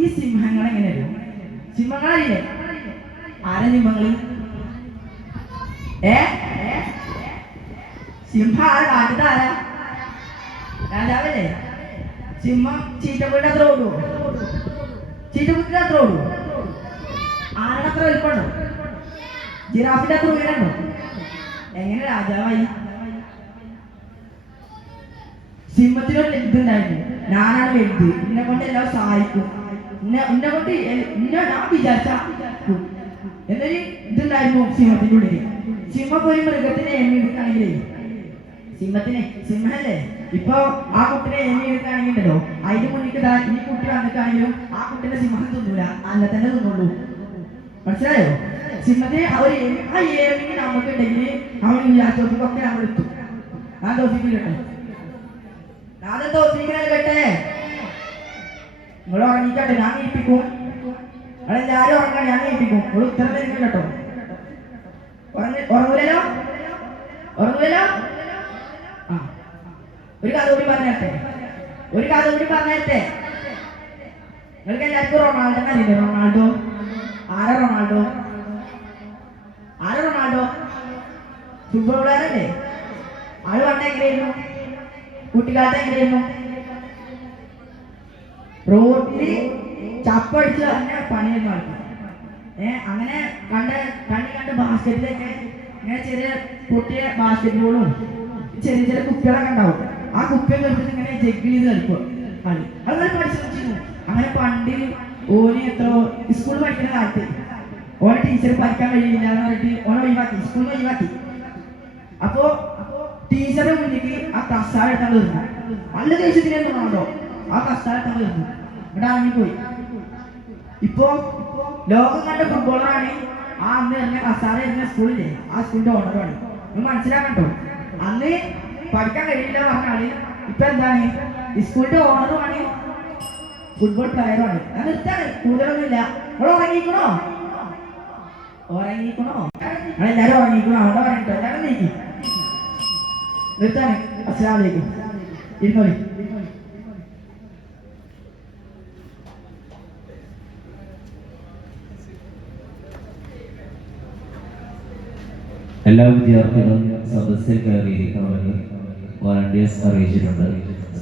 ഈ സിംഹങ്ങൾ എങ്ങനെയല്ലോ? സിംഹങ്ങളല്ലേ? ആരാ സിംഹങ്ങള്? സിംഹ ആരാ? കാട്ടിട്ട് ആരാ? രാജാവല്ലേ? സിംഹം ചീറ്റക്കുട്ടിയുടെ അത്ര ഓടുവോ? ചീറ്റക്കുട്ടിയുടെ അത്ര ഓടുവോ? ആരുടെ അത്ര വലിപ്പമുണ്ടോ? ജിറാഫിന്റെ അത്ര ഉയരണ്ടോ? എങ്ങനെ രാജാവായി? സിംഹത്തിനൊരു ഇതുണ്ടായിരുന്നു, ഞാനാണ് വലുത്, എന്നെ കൊണ്ട് എല്ലാം സഹായിക്കും, എന്നെ കൊണ്ട് ഞാൻ വിചാരിച്ച എന്നൊരു ഇതുണ്ടായിരുന്നു സിംഹത്തിന്റെ ഉള്ളിൽ. സിംഹം ഒരു മൃഗത്തിനെ എണ്ണി എടുക്കുകയാണെങ്കിലേ, സിംഹല്ലേ ഇപ്പൊ ആ കുട്ടിനെ എണ്ണി എടുക്കുകയാണെങ്കിലോ അതിന് മുന്നിൽ ഈ കുട്ടി വന്നിട്ടാണെങ്കിലും ആ കുട്ടിന്റെ സിംഹം തിന്നൂല, അല്ല തന്നെ തിന്നുള്ളൂ. മനസ്സിലായോ? സിംഹത്തിന് ആ ഏമിങ് നമുക്കുണ്ടെങ്കിൽ അവൻ വിചാരിച്ചോക്കൊക്കെ നമ്മൾ എത്തും. ഞാൻ തോപ്പിക്കില്ലട്ടെ, ഞാൻ തോപ്പിക്കട്ടെ. നിങ്ങൾ ഉറങ്ങിക്കട്ടെ, ഞാൻ നീപ്പിക്കും. നിങ്ങളെല്ലാരും ഉറങ്ങാൻ ഞാൻ നീപ്പിക്കും. നിങ്ങൾ ഉത്തരം തരുന്നു കേട്ടോ. ഉറങ്ങൂലല്ലോ? ആ ഒരു കഥ കൂടി പറഞ്ഞേട്ടെ. നിങ്ങൾക്ക് എല്ലാവർക്കും റൊണാൾഡോനെ അറിയില്ലേ? ആരാ റൊണാൾഡോ? ഫുട്ബോൾ പ്ലെയർ അല്ലേ? ആള് പണ്ട് എങ്ങനെയായിരുന്നു? കുട്ടിക്കാലത്ത് എങ്ങനെയായിരുന്നു? റോഡില് ചപ്പടിച്ച് തന്നെ പണിയൊന്നും ആൾക്കും. അങ്ങനെ കണ്ട് ബാസ്കറ്റിലൊക്കെ ഇങ്ങനെ ചെറിയ പൊട്ടിയ ബാസ്കറ്റ് ബോളും ചെറിയ കുപ്പികളൊക്കെ ഉണ്ടാവും. ആ കുപ്പിയൊക്കെ എടുത്തിട്ട് ഇങ്ങനെ ജഗ്ഗിൽ ചെയ്ത് കളിക്കും കളി. അത് പരിശ്രമിച്ചിരുന്നു. അങ്ങനെ പണ്ട് ഓന് സ്കൂളിൽ പഠിക്കുന്ന കാലത്ത് ഓനെ ടീച്ചർ പഠിക്കാൻ കഴിയില്ല എന്ന് പറഞ്ഞിട്ട് ഓനെ ഒഴിവാക്കി, സ്കൂളിൽ ഒഴിവാക്കി. അപ്പോ ടീച്ചറുടെ മുന്നിലേക്ക് ആ കസാര എടുത്താൽ വരുന്നു. നല്ല ദേഷ്യത്തിനൊന്നും ആണല്ലോ ആ കസാര എടുത്താൽ വരുന്നു. ഇവിടെ ഇറങ്ങിപ്പോയി. ഇപ്പോ ലോകം കണ്ട ഫുട്ബോളറാണ് ആ അന്ന് എറിഞ്ഞ കസാര എറിഞ്ഞ സ്കൂളില്ലേ, ആ സ്കൂളിന്റെ ഓണറാണ്. നിങ്ങൾ മനസ്സിലാക്കട്ടോ, അന്ന് പഠിക്കാൻ കഴിയില്ല പറഞ്ഞാല് ഇപ്പൊ എന്താണ്? സ്കൂളിന്റെ ഓണറുമാണ്, ഫുട്ബോൾ പ്ലെയറുമാണ്. ഞാൻ നിർത്താണ്, കൂടുതലൊന്നുമില്ല. നിങ്ങൾ ഉറങ്ങിക്കണോ? ഉറങ്ങിക്കണോ എല്ലാരും ഉറങ്ങിക്കണോ അവിടെ പറയട്ടോ എല്ലാരും നീക്കി നിർത്താനേ. അസ്സലാമു അലൈക്കും. ഇരുന്നോളി. എല്ലാ വിദ്യാർത്ഥികളും സദസ്സിൽ കയറിയിരിക്കണമെന്ന് വോളണ്ടിയേഴ്സ് അറിയിച്ചിട്ടുണ്ട്.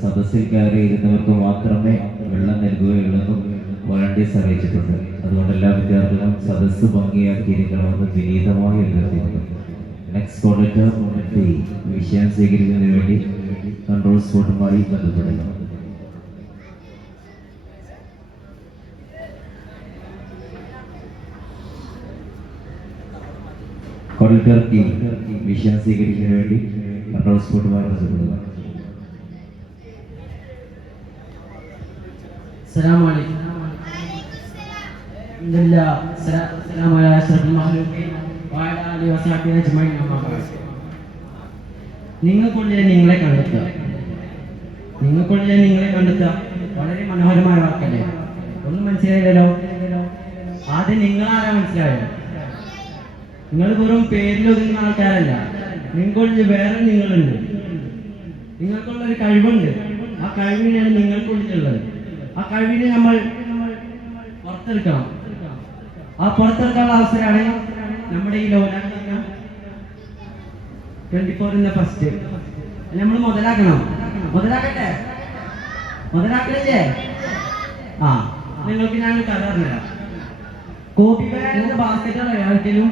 സദസ്സിൽ കയറിയിരുന്നവർക്ക് മാത്രമേ വെള്ളം നൽകുകയുള്ളെന്നും വോളണ്ടിയേഴ്സ് അറിയിച്ചിട്ടുണ്ട്. അതുകൊണ്ട് എല്ലാ വിദ്യാർത്ഥികളും സദസ്സ് ഭംഗിയാക്കിയിരിക്കണമെന്ന് വിനീതമായി അഭ്യർത്ഥിക്കുന്നു. നെക്സ്റ്റ് കോർഡിനേറ്റർ വിഷയം സ്വീകരിക്കുന്നതിന് വേണ്ടി കൺട്രോൾ സ്പോട്ടുമായി ബന്ധപ്പെടുന്നു. കോർഡിനേറ്റർ വിഷയം സ്വീകരിക്കുന്നതിന് വേണ്ടി കൺട്രോൾ സ്പോട്ടുമായി ബന്ധപ്പെടുക. السلام عليكم. الحمد لله السلام على أشرف المخلوقين وعلى آله وصحبه أجمعين أما بعد. നിങ്ങൾക്കുള്ളിൽ നിങ്ങളെ കണ്ടെത്തുക. നിങ്ങൾക്കുള്ളിൽ നിങ്ങളെ കണ്ടെത്തുക വളരെ മനോഹരമായ വാക്കല്ലേ? ഒന്നും മനസ്സിലായില്ലല്ലോ. ആദ്യം നിങ്ങളാരാ മനസ്സിലായോ? നിങ്ങൾ വെറും പേരിലൊതുങ്ങുന്ന ആൾക്കാരല്ല. നിങ്ങൾക്കുള്ളിൽ വേറെ നിങ്ങളുണ്ട്. നിങ്ങൾക്കുള്ളൊരു കഴിവുണ്ട്. ആ കഴിവിനെയാണ് നിങ്ങൾക്കുള്ളിലുള്ളത്. ആ കഴിവിനെ നമ്മൾ പുറത്തെടുക്കണം. ആ പുറത്തെടുക്കാനുള്ള അവസരമാണ് നമ്മുടെ ഈ ലോലാക്കുന്ന 24 എന്ന ഫസ്റ്റ് നമ്മൾ മുതലാക്കണം. മുതലാക്കട്ടെ? മുതലാക്കണില്ലേ? ആ, നിങ്ങൾക്ക് ഞാൻ കഥ പറഞ്ഞുതരാം. കോപ്പി ബാഗിന്റെ ബാസ്കറ്റ് ഒരാൾക്കും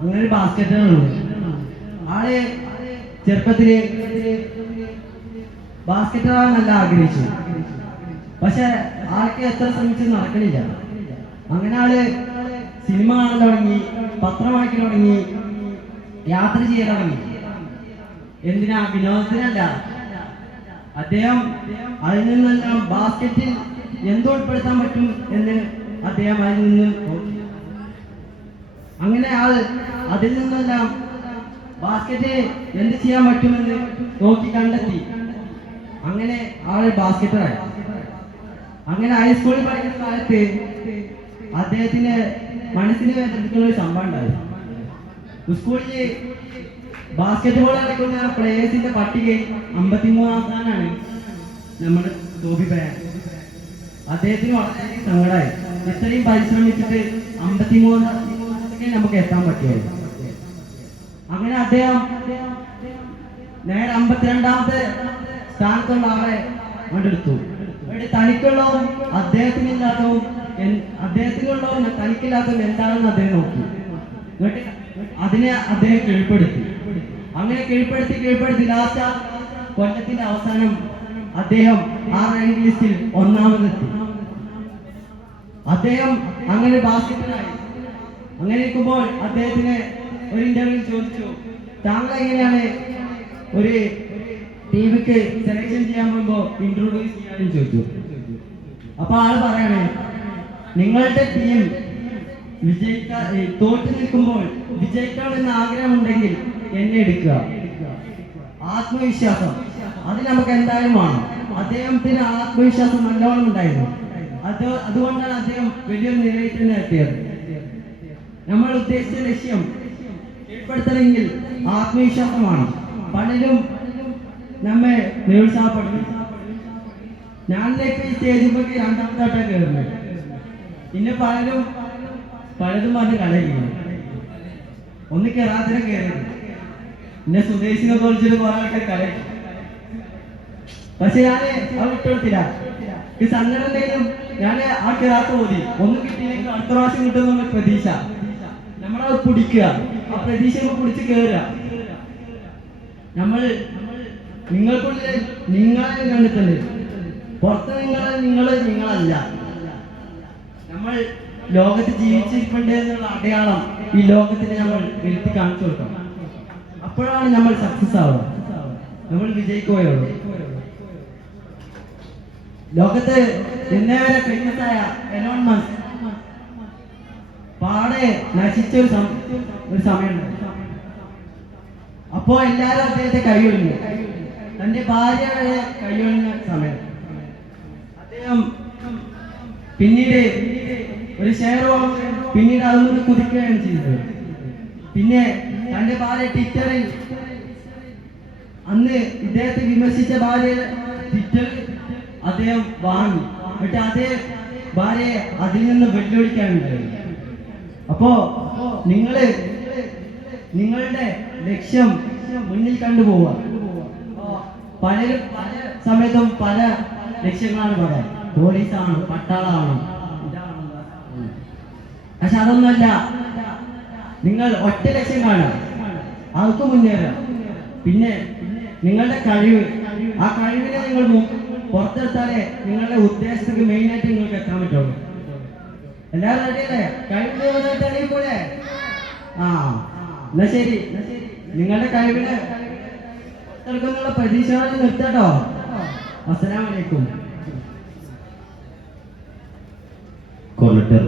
അങ്ങനെ ഒരു ബാസ്കറ്റുകളുണ്ട്. ആള് ചെറുപ്പത്തില് ബാസ്കറ്റ് നല്ല ആഗ്രഹിച്ചു. പക്ഷെ ആൾക്ക് എത്ര ശ്രമിച്ചു നടക്കണില്ല. അങ്ങനെ ആള് സിനിമ കാണാൻ തുടങ്ങി, പത്രം വായിക്കാൻ തുടങ്ങി, യാത്ര ചെയ്യാൻ തുടങ്ങി. എന്തിനാ? വിനോദത്തിനല്ല. അദ്ദേഹം അതിൽ നിന്നെല്ലാം ബാസ്കറ്റിൽ എന്ത് ഉൾപ്പെടുത്താൻ പറ്റും എന്ന് അദ്ദേഹം അതിൽ നിന്ന് നോക്കി. അങ്ങനെ ആള് അതിൽ നിന്നെല്ലാം ബാസ്കറ്റ് എന്ത് ചെയ്യാൻ പറ്റുമെന്ന് നോക്കി കണ്ടെത്തി. അങ്ങനെ ആള് ബാസ്കറ്ററായി. അങ്ങനെ ഹൈസ്കൂളിൽ പഠിക്കുന്ന കാലത്ത് അദ്ദേഹത്തിന് മനസ്സിന് വേദനിക്കുന്ന ഒരു സംഭവം ഉണ്ടായി. സ്കൂളില് ബാസ്കറ്റ് ബോൾ കളിക്കുന്ന പ്ലേയേഴ്സിന്റെ പട്ടികയിൽ 53-ാം സ്ഥാനമാണ് നമ്മുടെ ടോബി ബാൻ. അദ്ദേഹത്തിന് വളരെ സങ്കടമായി. ഇത്രയും പരിശ്രമിച്ചിട്ട് 53 നമുക്ക് എത്താൻ പറ്റുമായിരുന്നു. അങ്ങനെ അദ്ദേഹം നേരെ 52-ാമത്തെ സ്ഥാനത്തുള്ള ആളെ കണ്ടെടുത്തു. തനിക്കുള്ളവും അദ്ദേഹത്തിനില്ലാത്തവും അദ്ദേഹത്തിനുള്ളവും തനിക്കില്ലാത്തതും എന്താണെന്ന് അദ്ദേഹം നോക്കി. എന്നിട്ട് അതിനെ അദ്ദേഹം കീഴ്പ്പെടുത്തി. അങ്ങനെ കീഴ്പ്പെടുത്തി ലാസ്റ്റ് കൊല്ലത്തിന്റെ അവസാനം അദ്ദേഹം ആ റാങ്ക് ലിസ്റ്റിൽ 1-ാമതെത്തി. അദ്ദേഹം അങ്ങനെ ബാസ്കറ്റിനായി. അങ്ങനെ ഇരിക്കുമ്പോൾ അദ്ദേഹത്തിന് ഒരു ഇന്റർവ്യൂ ചോദിച്ചു, താങ്കൾ എങ്ങനെയാണ് ഒരു ടീമിക്ക് സെലക്ഷൻ ചെയ്യാൻ പോകുമ്പോ ഇൻട്രോഡ്യൂസ് ചെയ്യാനും ചോദിച്ചു. അപ്പൊ ആള് പറയണേ, നിങ്ങളുടെ ടീം തോറ്റു നിൽക്കുമ്പോൾ വിജയിക്കണമെന്ന് ആഗ്രഹമുണ്ടെങ്കിൽ എന്നെ എടുക്കുക. ആത്മവിശ്വാസം അത് നമുക്ക് എന്തായാലും വേണം. അദ്ദേഹത്തിന് ആത്മവിശ്വാസം നല്ലോണം ഉണ്ടായിരുന്നു. അതുകൊണ്ടാണ് അദ്ദേഹം വലിയൊരു നിലയിൽ തന്നെ എത്തിയത്. നമ്മൾ ഉദ്ദേശിച്ച ലക്ഷ്യം കീഴ്പ്പെടുത്തണമെങ്കിൽ ആത്മവിശ്വാസമാണ്. പലരും നമ്മെ നിരുത്സാഹപ്പെടുന്നു. ഞാനിലേക്ക് ഈ സ്റ്റേജിൽ 2-ാമത്തെ കയറുന്നത്. പിന്നെ പലതും അത് കളയുന്നു. ഒന്ന് കയറാത്തിനെ കയറുന്നു. പിന്നെ സ്വദേശിനെ കുറിച്ചിട്ട് കുറെ ആൾക്കാർ കളയും. പക്ഷെ ഞാന് അത് വിട്ടുകൊടുത്തില്ല. ഈ സങ്കടം എന്തെങ്കിലും ഞാൻ ആ കയറാത്ത പോതി ഒന്നും കിട്ടിയില്ലെങ്കിൽ അടുത്ത പ്രാവശ്യം കിട്ടുന്ന പ്രതീക്ഷ നമ്മളത് പിടിക്കുക. ആ പ്രതീക്ഷ പിടിച്ച് കയറുക. നിങ്ങൾക്കുള്ളിൽ നിങ്ങളെ കണ്ടിട്ടുണ്ട്. പുറത്ത് നിങ്ങളല്ല. നമ്മൾ ലോകത്ത് ജീവിച്ചിരിപ്പുണ്ട് എന്നുള്ള അടയാളം ഈ ലോകത്തിന് നമ്മൾ വരുത്തി കാണിച്ചു കൊടുക്കണം. അപ്പോഴാണ് നമ്മൾ സക്സസ് ആവുക, നമ്മൾ വിജയിക്കുകയുള്ളൂ. ലോകത്ത് ഇന്നേ വരെ ഫേമസ് ആയ എലോൺ മസ്ക് പാടെ നശിച്ച ഒരു സമയമുണ്ട്. അപ്പോ എല്ലാരും അദ്ദേഹത്തെ കൈയൊഴിഞ്ഞു. തന്റെ ഭാര്യ വരെ കൈയൊഴിഞ്ഞ സമയം. അദ്ദേഹം പിന്നീട് ഒരു ഷെയർ വാങ്ങുകയും പിന്നീട് അതൊന്ന് കുതിക്കുകയാണ് ചെയ്തത്. പിന്നെ തന്റെ ഭാര്യ ട്വിറ്ററിൽ അന്ന് ഇദ്ദേഹത്തെ വിമർശിച്ച ഭാര്യ ട്വിറ്ററിൽ അദ്ദേഹം വാങ്ങി. എന്നിട്ട് അതേ ഭാര്യയെ അതിൽ നിന്ന് വെല്ലുവിളിക്കാനുണ്ടായി. അപ്പോ നിങ്ങളുടെ ലക്ഷ്യം മുന്നിൽ കണ്ടുപോവുക. പലരും പല സമയത്തും പല ലക്ഷ്യങ്ങളാണ് പറയാം. പോലീസാണ്, പട്ടാളമാണ്, പക്ഷെ അതൊന്നുമല്ല. നിങ്ങൾ ഒറ്റ ലക്ഷ്യം കാണുക, അവർക്ക് മുന്നേറുക. പിന്നെ നിങ്ങളുടെ കഴിവ്, ആ കഴിവിനെ നിങ്ങൾ പുറത്തെടുത്താലേ നിങ്ങളുടെ ഉദ്ദേശത്തേക്ക് മെയിനായിട്ട് നിങ്ങൾക്ക് എത്താൻ പറ്റുള്ളൂ. എല്ലാവരും റെഡിയല്ലേ? കഴിവ് പോലെ എന്നാ ശരി, നിങ്ങളുടെ കഴിവിനെ പുറത്തെടുക്കുന്നുള്ള പ്രതീക്ഷകൾ നിർത്തട്ടോ. അസ്സലാമു അലൈക്കും. കോർലറ്റർ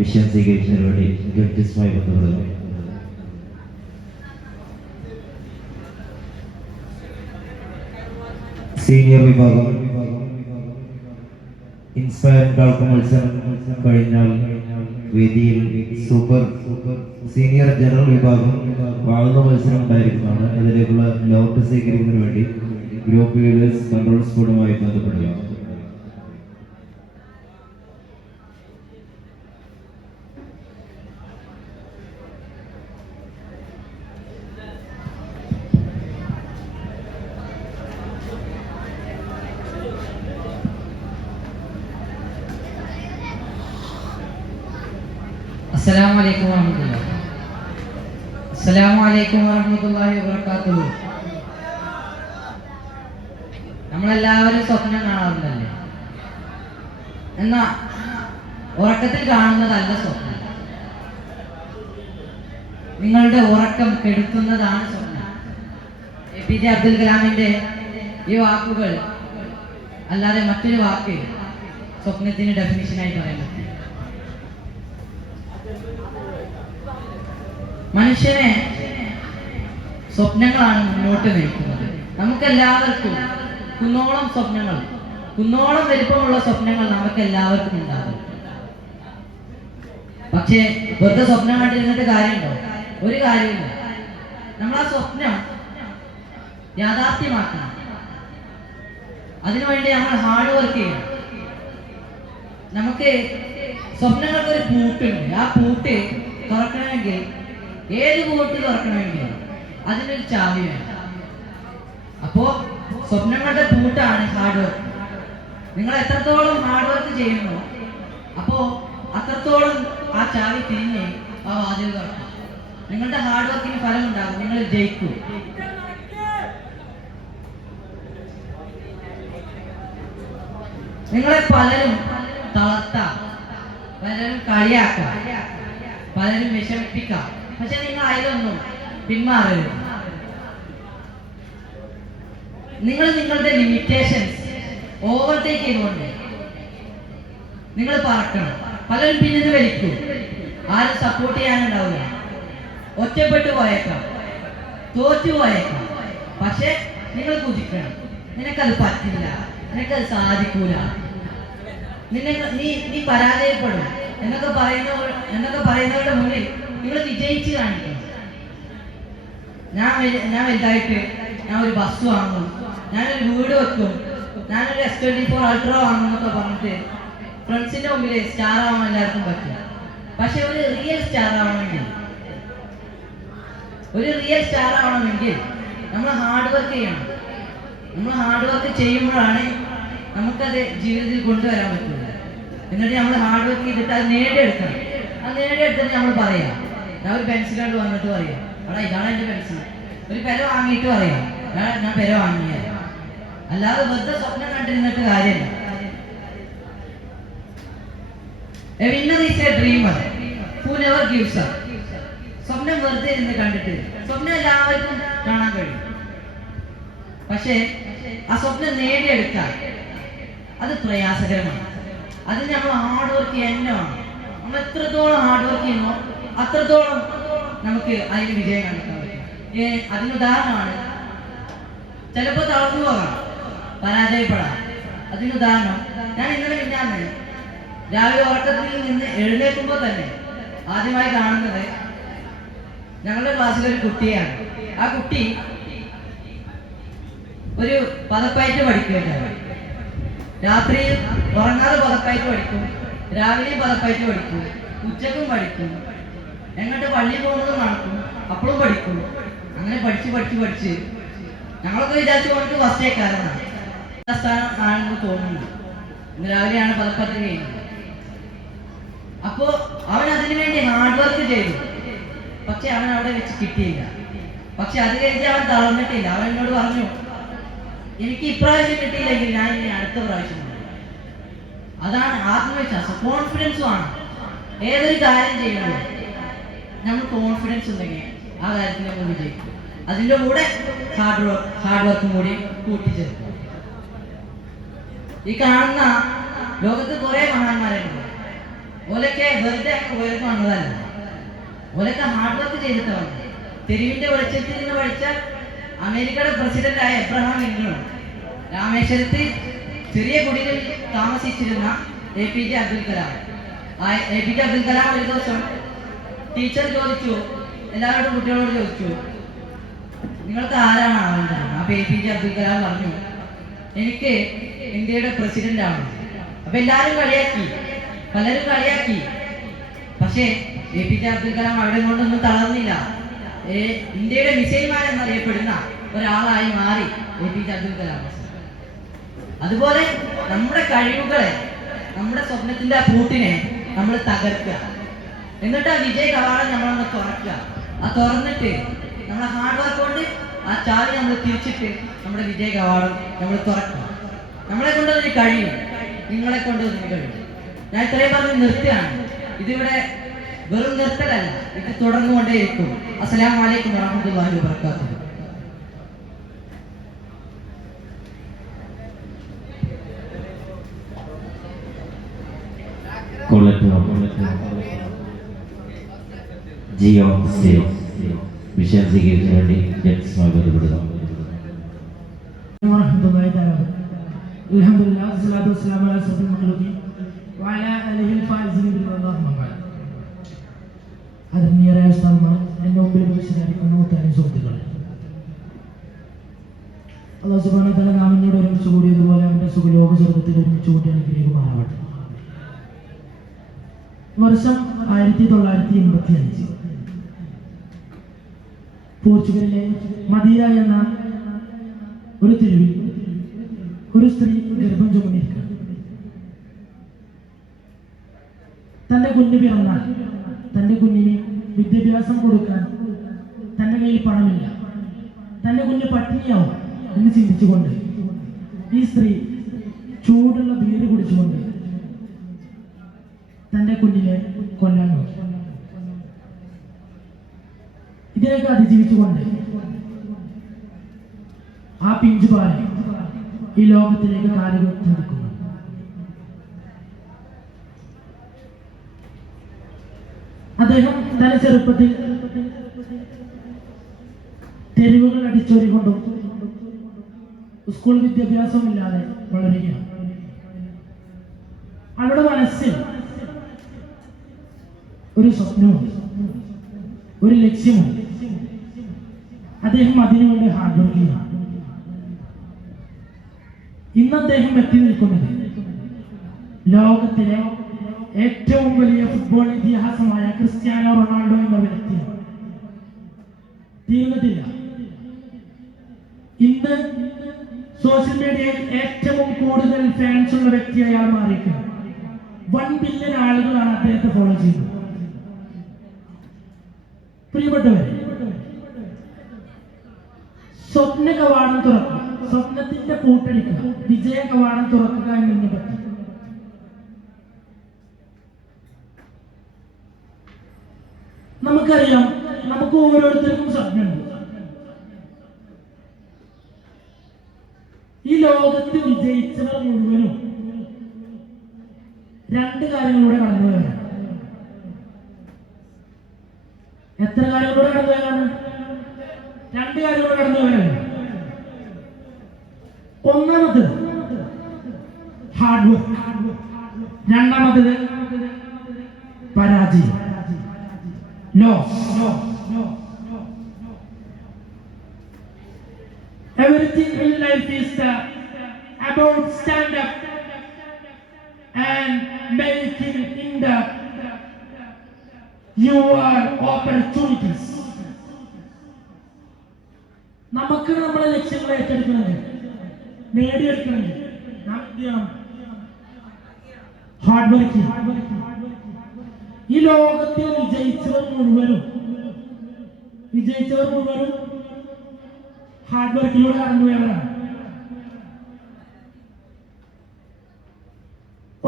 വിഷയം സ്വീകരിച്ചതിലൂടെ ജഡ്ജസുമായി ബന്ധപ്പെടുന്നു. സീനിയർ വിഭാഗം ഇൻസ്പയർ കാൽക്ക് മത്സരം കഴിഞ്ഞാൽ വേദിയിൽ സൂപ്പർ സീനിയർ ജനറൽ വിഭാഗം വാഴുന്ന മത്സരം ഉണ്ടായിരിക്കുന്നതാണ്. അതിലേക്കുള്ള ലോട്ട് സ്വീകരിക്കുന്നതിന് വേണ്ടി ഗ്രൂപ്പ് ലീഡേഴ്സ് കൺട്രോൾ സ്ക്വാഡുമായി ബന്ധപ്പെടുക. അസ്സലാമു അലൈക്കും വറഹ്മത്തുള്ളാഹി. അസ്സലാമു അലൈക്കും വറഹ്മത്തുള്ളാഹി വബറകാതുഹു. നമ്മളെല്ലാവരും സ്വപ്നം കാണാറുണ്ടല്ലേ? എന്നാ ഉറക്കത്തിൽ കാണുന്നതല്ല സ്വപ്നം. നിങ്ങളുടെ ഉറക്കം കെടുത്തുന്നതാണ് സ്വപ്നം. APJ അബ്ദുൽ കലാമിന്റെ ഈ വാക്കുകൾ അല്ലാതെ മറ്റൊരു വാക്ക് സ്വപ്നത്തിന് ഡെഫിനിഷനായി പറയാൻ പറ്റും. മനുഷ്യനെ സ്വപ്നങ്ങളാണ് മുന്നോട്ട് നയിക്കുന്നത്. നമുക്കെല്ലാവർക്കും കുന്നോളം വലിപ്പമുള്ള സ്വപ്നങ്ങൾ നമുക്കെല്ലാവർക്കും ഉണ്ടാകും. പക്ഷേ വെറുതെ സ്വപ്നം കണ്ടിരുന്നിട്ട് കാര്യമുണ്ടോ? ഒരു കാര്യമില്ല. നമ്മൾ ആ സ്വപ്നം യാഥാർത്ഥ്യമാക്കണം. അതിനുവേണ്ടി നമ്മൾ ഹാർഡ് വർക്ക് ചെയ്യണം. നമുക്ക് സ്വപ്നങ്ങൾക്ക് ഒരു പൂട്ടുണ്ട്. ആ പൂട്ട് തുറക്കണമെങ്കിൽ, ഏത് പൂട്ട് തുറക്കണമെങ്കിലും അതിനൊരു ചാവി വേണം. അപ്പോ സ്വപ്നങ്ങളുടെ പൂട്ടാണ് ഹാർഡ് വർക്ക്. നിങ്ങൾ എത്രത്തോളം ഹാർഡ് വർക്ക് ചെയ്യുന്നു, അപ്പോ അത്രത്തോളം ആ ചാവി തിരിഞ്ഞ് ആ വാതിൽ തുറക്കും. നിങ്ങളുടെ ഹാർഡ് വർക്കിന് ഫലം ഉണ്ടാകും. നിങ്ങൾ ജയിക്കൂ. നിങ്ങളെ പലരും തളർത്താം, പലരും കളിയാക്കാം, പലരും വിഷമിപ്പിക്കാം. പക്ഷെ നിങ്ങൾ അതിലൊന്നും പിന്മാറരുത്. നിങ്ങൾ നിങ്ങളുടെ ലിമിറ്റേഷൻസ് ഓവർടേക്ക് ചെയ്തുകൊണ്ട് നിങ്ങൾ പറക്കണം. പലരും പിന്നിൽ വലിക്കും, ആരും സപ്പോർട്ട് ചെയ്യാനുണ്ടാവില്ല. ഒറ്റപ്പെട്ടു പോയേക്കാം, തോറ്റു പോയേക്കാം. പക്ഷെ നിങ്ങൾ കുതിക്കണം. നിനക്കത് പറ്റില്ല, നിനക്കത് സാധിക്കൂല, നീ പരാജയപ്പെടും എന്നൊക്കെ പറയുന്നവരുടെ മുന്നിൽ നിങ്ങൾ വിജയിച്ച് കാണിക്കണം. ഞാൻ വലുതായിട്ട് ഞാൻ ഒരു ബസ് വാങ്ങും, ഞാനൊരു വീട് വെക്കും, ഞാനൊരു S24 അൾട്ര വാങ്ങും എന്നൊക്കെ പറഞ്ഞിട്ട് ഫ്രണ്ട്സിന്റെ മുമ്പിൽ സ്റ്റാർ ആവാൻ എല്ലാവർക്കും പറ്റും. പക്ഷെ ഒരു റിയൽ സ്റ്റാർ ആവണമെങ്കിൽ നമ്മൾ ഹാർഡ് വർക്ക് ചെയ്യണം. നമ്മൾ ഹാർഡ് വർക്ക് ചെയ്യുമ്പോഴാണ് നമുക്കത് ജീവിതത്തിൽ കൊണ്ടുവരാൻ പറ്റുള്ളൂ. എന്നിട്ട് നമ്മൾ ഹാർഡ് വർക്ക് ചെയ്തിട്ട് അത് നേടിയെടുക്കണം. അത് നേടിയെടുത്തിട്ട് നമ്മൾ പറയാം, ഞാൻ ഒരു പെൻസിൽ കൊണ്ട് വന്നിട്ട് പറയാം, അവിടെ ഇതാണ് എൻ്റെ പെൻസിൽ. ഒരു പെര വാങ്ങിയിട്ട് പറയാം, ഞാൻ പെര വാങ്ങിയത്. അല്ലാതെ വെറുതെ സ്വപ്നം കണ്ടിരുന്നിട്ട് കാര്യമില്ല. A winner is a dreamer who never gives up. സ്വപ്നം വെറുതെ ഇരുന്ന് കണ്ടിട്ട്, സ്വപ്നം എല്ലാവർക്കും കാണാൻ കഴിയും. പക്ഷേ ആ സ്വപ്നം നേടിയെടുക്കാൻ അത് പ്രയാസകരമാണ്. അതിന് നമ്മൾ ഹാർഡ് വർക്ക് ചെയ്യണം. നമ്മൾ എത്രത്തോളം ഹാർഡ് വർക്ക് ചെയ്യുന്നോ അത്രത്തോളം നമുക്ക് അതിന് വിജയം കണ്ടെത്താൻ പറ്റും. അതിനുദാഹരണമാണ് ചിലപ്പോൾ തളർന്നു പോകാം, പരാജയപ്പെടാം. അതിനുദാഹരണം ഞാൻ ഇന്നലെ മിന്നാന്ന് രാവിലെ ഉറക്കത്തിൽ നിന്ന് എഴുന്നേൽക്കുമ്പോൾ തന്നെ ആദ്യമായി കാണുന്നത് ഞങ്ങളുടെ ക്ലാസ്സിലൊരു കുട്ടിയാണ്. ആ കുട്ടി ഒരു പദപ്പയറ്റ് പഠിക്കുകയാണ്. രാത്രിയിൽ ഉറങ്ങാതെ പദപ്പയറ്റ് പഠിക്കും, രാവിലെയും പദപ്പയറ്റ് പഠിക്കും, ഉച്ചക്കും പഠിക്കും, എങ്ങോട്ട് പള്ളിയിൽ പോകുന്നതും നടക്കും, അപ്പോഴും പഠിക്കും. അങ്ങനെ പഠിച്ച് ഞങ്ങളൊക്കെ വിചാരിച്ചു കൊണ്ട് ഫസ്റ്റ് ആക്കാറാണ് സ്ഥാനം ആണെന്ന് തോന്നുന്നു. ഇന്ന് രാവിലെയാണ് പദപ്പയറ്റ് ചെയ്യുന്നത്. അപ്പോ അവൻ അതിനു വേണ്ടി ഹാർഡ് വർക്ക് ചെയ്തു. പക്ഷെ അവൻ അവിടെ വെച്ച് കിട്ടിയില്ല. പക്ഷെ അത് കഴിഞ്ഞ് അവൻ തളർന്നിട്ടില്ല. അവൻ എന്നോട് പറഞ്ഞു, എനിക്ക് ഇപ്രാവശ്യം കിട്ടിയില്ലെങ്കിൽ ഞാൻ ഇനി അടുത്ത പ്രാവശ്യം. അതാണ് ആത്മവിശ്വാസം, കോൺഫിഡൻസുമാണ്. ഏതൊരു കാര്യം ചെയ്യുമ്പോൾ നമ്മൾ കോൺഫിഡൻസ് ഉണ്ടെങ്കിൽ ആ കാര്യത്തിൽ നമ്മൾ വിജയിക്കും. അതിൻ്റെ കൂടെ ഹാർഡ് വർക്കും കൂടി കൂട്ടിച്ചേർക്കും. ഈ കാണുന്ന ലോകത്ത് കുറെ മഹാന്മാരുണ്ട്. ഓലൊക്കെ വെറുതെ ഉയർന്നു വന്നതല്ല, ഓലൊക്കെ ഹാർഡ് വർക്ക് ചെയ്തിട്ടാണ്. തെരുവിന്റെ വെളിച്ചത്തിൽ നിന്ന് പഠിച്ച അമേരിക്കയുടെ പ്രസിഡന്റായ എബ്രഹാം ലിങ്കൺ, രാമേശ്വരത്ത് ചെറിയ കുടികളിൽ താമസിച്ചിരുന്ന APJ അബ്ദുൽ കലാം. APJ അബ്ദുൽ കലാം ഒരു ദിവസം ടീച്ചർ ചോദിച്ചു, എല്ലാവരുടെ കുട്ടികളോട് ചോദിച്ചു, നിങ്ങൾക്ക് ആരാണ് ആവേണ്ടത്? അപ്പൊ APJ അബ്ദുൽ കലാം പറഞ്ഞു, എനിക്ക് ഇന്ത്യയുടെ പ്രസിഡന്റ് ആണ്. അപ്പൊ എല്ലാവരും കളിയാക്കി, പലരും കളിയാക്കി. പക്ഷേ APJ അബ്ദുൽ കലാം അവിടെ കൊണ്ടൊന്നും തളർന്നില്ല. ഇന്ത്യയുടെ മിസൈൽ മാൻ എന്നറിയപ്പെടുന്ന ഒരാളായി മാറി APJ അബ്ദുൽ കലാം. അതുപോലെ നമ്മുടെ കഴിവുകളെ, നമ്മുടെ സ്വപ്നത്തിന്റെ ആ പൂട്ടിനെ നമ്മൾ തകർക്കുക, എന്നിട്ട് ആ വിജയ കവാടം നമ്മളൊന്ന് തുറക്കുക. ആ തുറന്നിട്ട് നമ്മുടെ ഹാർഡ് വർക്ക് കൊണ്ട് ആ ചാവി നമ്മൾ തിരിച്ചിട്ട് നമ്മുടെ വിജയ കവാടം നമ്മൾ തുറക്കുക. നമ്മളെ കൊണ്ട് അതിന് കഴിയും, നിങ്ങളെ കൊണ്ട് അതിന് കഴിയും. ഞാൻ ഇത്രയും പറഞ്ഞ് നിർത്തുകയാണ്. ഇതിവിടെ വെറും നിർത്തലല്ല, ഇത് തുടർന്നുകൊണ്ടേയിരിക്കും. അസ്സലാമു അലൈക്കും വറഹ്മത്തുള്ളാഹി വബറകാതുഹു. ജിയോ സ്റ്റേറ്റ് വിഷയം സ്വീകരിച്ചതിന് വേണ്ടി ജഡ്ജുമായി ബന്ധപ്പെടുക. അൽഹംദുലില്ലാഹ് വസ്സലാത്തു വസ്സലാമു അലാ അഷ്റഫിൽ മഖ്ലൂഖീൻ വഅലാ ആലിഹിൽ ഫായിസിൻ ബില്ലാഹി മഅ. ആദരണീയരായ ഉസ്താദുമാർ, എൻ്റെ മുമ്പിൽ ഉപവിഷ്ടരായിരിക്കുന്ന മുത്താനും സുഹൃത്തുക്കളെ, അല്ലാഹു സുബ്ഹാനഹു വ തആല നാം എന്നോട് ഒരുമിച്ച് കൂടിയതുപോലെ അവൻ്റെ സുഖലോക സ്വർഗ്ഗത്തിൽ ഒരുമിച്ച് കൂട്ടി അനുഗ്രഹിക്കുമാറാവട്ടെ. വർഷം 1985 പോർച്ചുഗലിലെ മദീന എന്ന ഒരു തെരുവിൽ ഒരു സ്ത്രീ ഗർഭം ചുമന്നിരിക്കുക. തൻ്റെ കുഞ്ഞ് പിറന്നാൽ തൻ്റെ കുഞ്ഞിന് വിദ്യാഭ്യാസം കൊടുക്കാൻ തൻ്റെ കയ്യിൽ പണമില്ല, തൻ്റെ കുഞ്ഞ് പട്ടിണിയാവും എന്ന് ചിന്തിച്ചുകൊണ്ട് ഈ സ്ത്രീ ചൂടുള്ള ബീര് കുടിച്ചുകൊണ്ട് തൻ്റെ കുഞ്ഞിനെ കൊല്ലാൻ നോക്കി. ഇതിനൊക്കെ അതിജീവിച്ചുകൊണ്ട് ആ പിഞ്ചുപാലൻ ഈ ലോകത്തിലേക്ക് കാലുകുത്തിയിരിക്കുന്നു. അദ്ദേഹം തന്റെ ചെറുപ്പത്തിൽ തെരുവുകൾ അടിച്ചോരിക്കൊണ്ടും സ്കൂൾ വിദ്യാഭ്യാസമില്ലാതെ വളരുകയാണ്. അവരുടെ മനസ്സിൽ ഒരു സ്വപ്നമുണ്ട്, ഒരു ലക്ഷ്യമുണ്ട്. അദ്ദേഹം അതിനുവേണ്ടി ഹാർഡ് വർക്ക് ചെയ്യുകയാണ്. ഇന്ന് അദ്ദേഹം എത്തി നിൽക്കുന്നത് ലോകത്തിലെ ഏറ്റവും വലിയ ഫുട്ബോൾ ഇതിഹാസമായ ക്രിസ്ത്യാനോ റൊണാൾഡോ എന്ന വ്യക്തിയാണ്. തീർന്നിട്ടില്ല. ഇന്ന് സോഷ്യൽ മീഡിയയിൽ ഏറ്റവും കൂടുതൽ ഫാൻസ് ഉള്ള വ്യക്തി അയാൾ മാറിയിരിക്കുന്നു. 1 ബില്യൺ ആളുകളാണ് അദ്ദേഹത്തെ ഫോളോ ചെയ്യുന്നത്. പ്രിയപ്പെട്ടവരെ, സ്വപ്ന കവാടം തുറക്കുക, സ്വപ്നത്തിന്റെ പൂട്ടടിക്കുക, വിജയ കവാടം തുറക്കുക എന്നതിനെ പറ്റി നമുക്കറിയാം. നമുക്ക് ഓരോരുത്തർക്കും സ്വപ്നമുണ്ട്. ഈ ലോകത്ത് വിജയിച്ചവർ മുഴുവനും 2 കാര്യങ്ങളിലൂടെ കടന്നുപോയവരാണ്. എത്ര കാര്യങ്ങളിലൂടെ കടന്നുപോയതാണ്? 2 കാര്യങ്ങളിലൂടെ കടന്നുപോയവരാണ്. ഒന്നാമത് ഹാർഡ് വർക്ക്. രണ്ടാമത്തത് പരാജയം, loss. Everything in life is about stand up and making in your opportunities. നമുക്ക് നമ്മുടെ ലക്ഷ്യങ്ങൾ ഏറ്റെടുക്കണമെങ്കിൽ, നേടിയെടുക്കണമെങ്കിൽ നാം എന്ത് ചെയ്യണം? ഹാർഡ് വർക്ക് ചെയ്യണം. ഈ ലോകത്തിൽ വിജയിച്ചവർ മുഴുവനും ഹാർഡ് വർക്കിലൂടെ കടന്നുപോയവരാണ്.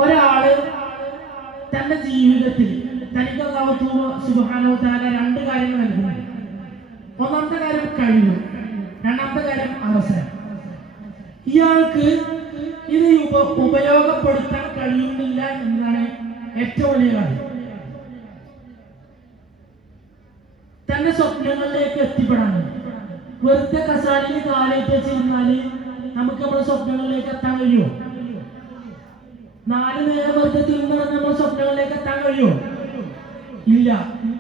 ഒരാള് തന്റെ ജീവിതത്തിൽ തനിക്ക് അല്ലാഹു സുബ്ഹാനഹു വ തആല രണ്ട് കാര്യങ്ങൾ നൽകുന്നുണ്ട്. ഒന്നാമത്തെ കാര്യം കഴിവ്, രണ്ടാമത്തെ കാര്യം അവസരം. ഇയാൾക്ക് ഇത് ഉപയോഗപ്പെടുത്താൻ കഴിയുന്നില്ല എന്നതാണ് ഏറ്റവും വലിയ കാര്യം. തന്റെ സ്വപ്നങ്ങളിലേക്ക് എത്തിപ്പെടാൻ വെറുതെ കസാലയിൽ കാലേറ്റ് വെച്ചിരുന്നാല് നമുക്ക് നമ്മുടെ സ്വപ്നങ്ങളിലേക്ക് എത്താൻ കഴിയുമോ? 4 നേരം വെറുതെ തിന്നാണ് നമ്മുടെ സ്വപ്നങ്ങളിലേക്ക് എത്താൻ കഴിയുമോ? ഇല്ല.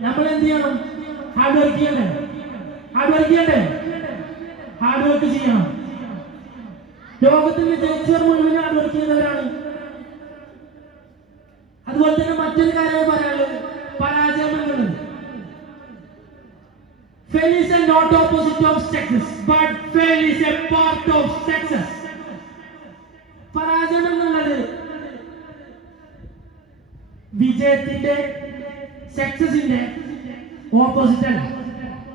നമ്മൾ എന്ത് ചെയ്യണം? ഹാർഡ് വർക്ക് ചെയ്യണ്ടേ? ഹാർഡ് വർക്ക് ചെയ്യണം. ലോകത്തിൽ വിജയിച്ചവർ മുഴുവൻ ഹാർഡ് വർക്ക് ചെയ്യുന്നവരാണ്. അതുപോലെ തന്നെ മറ്റൊരു കാര്യം പറയാനുള്ളത് പരാജയം എന്നുള്ളത്. Fail is not opposite of success, but fail is a part of success. പരാജയം എന്നുള്ളത് വിജയത്തിന്റെ, സക്സസിന്റെ ഓപ്പോസിറ്റ് അല്ല.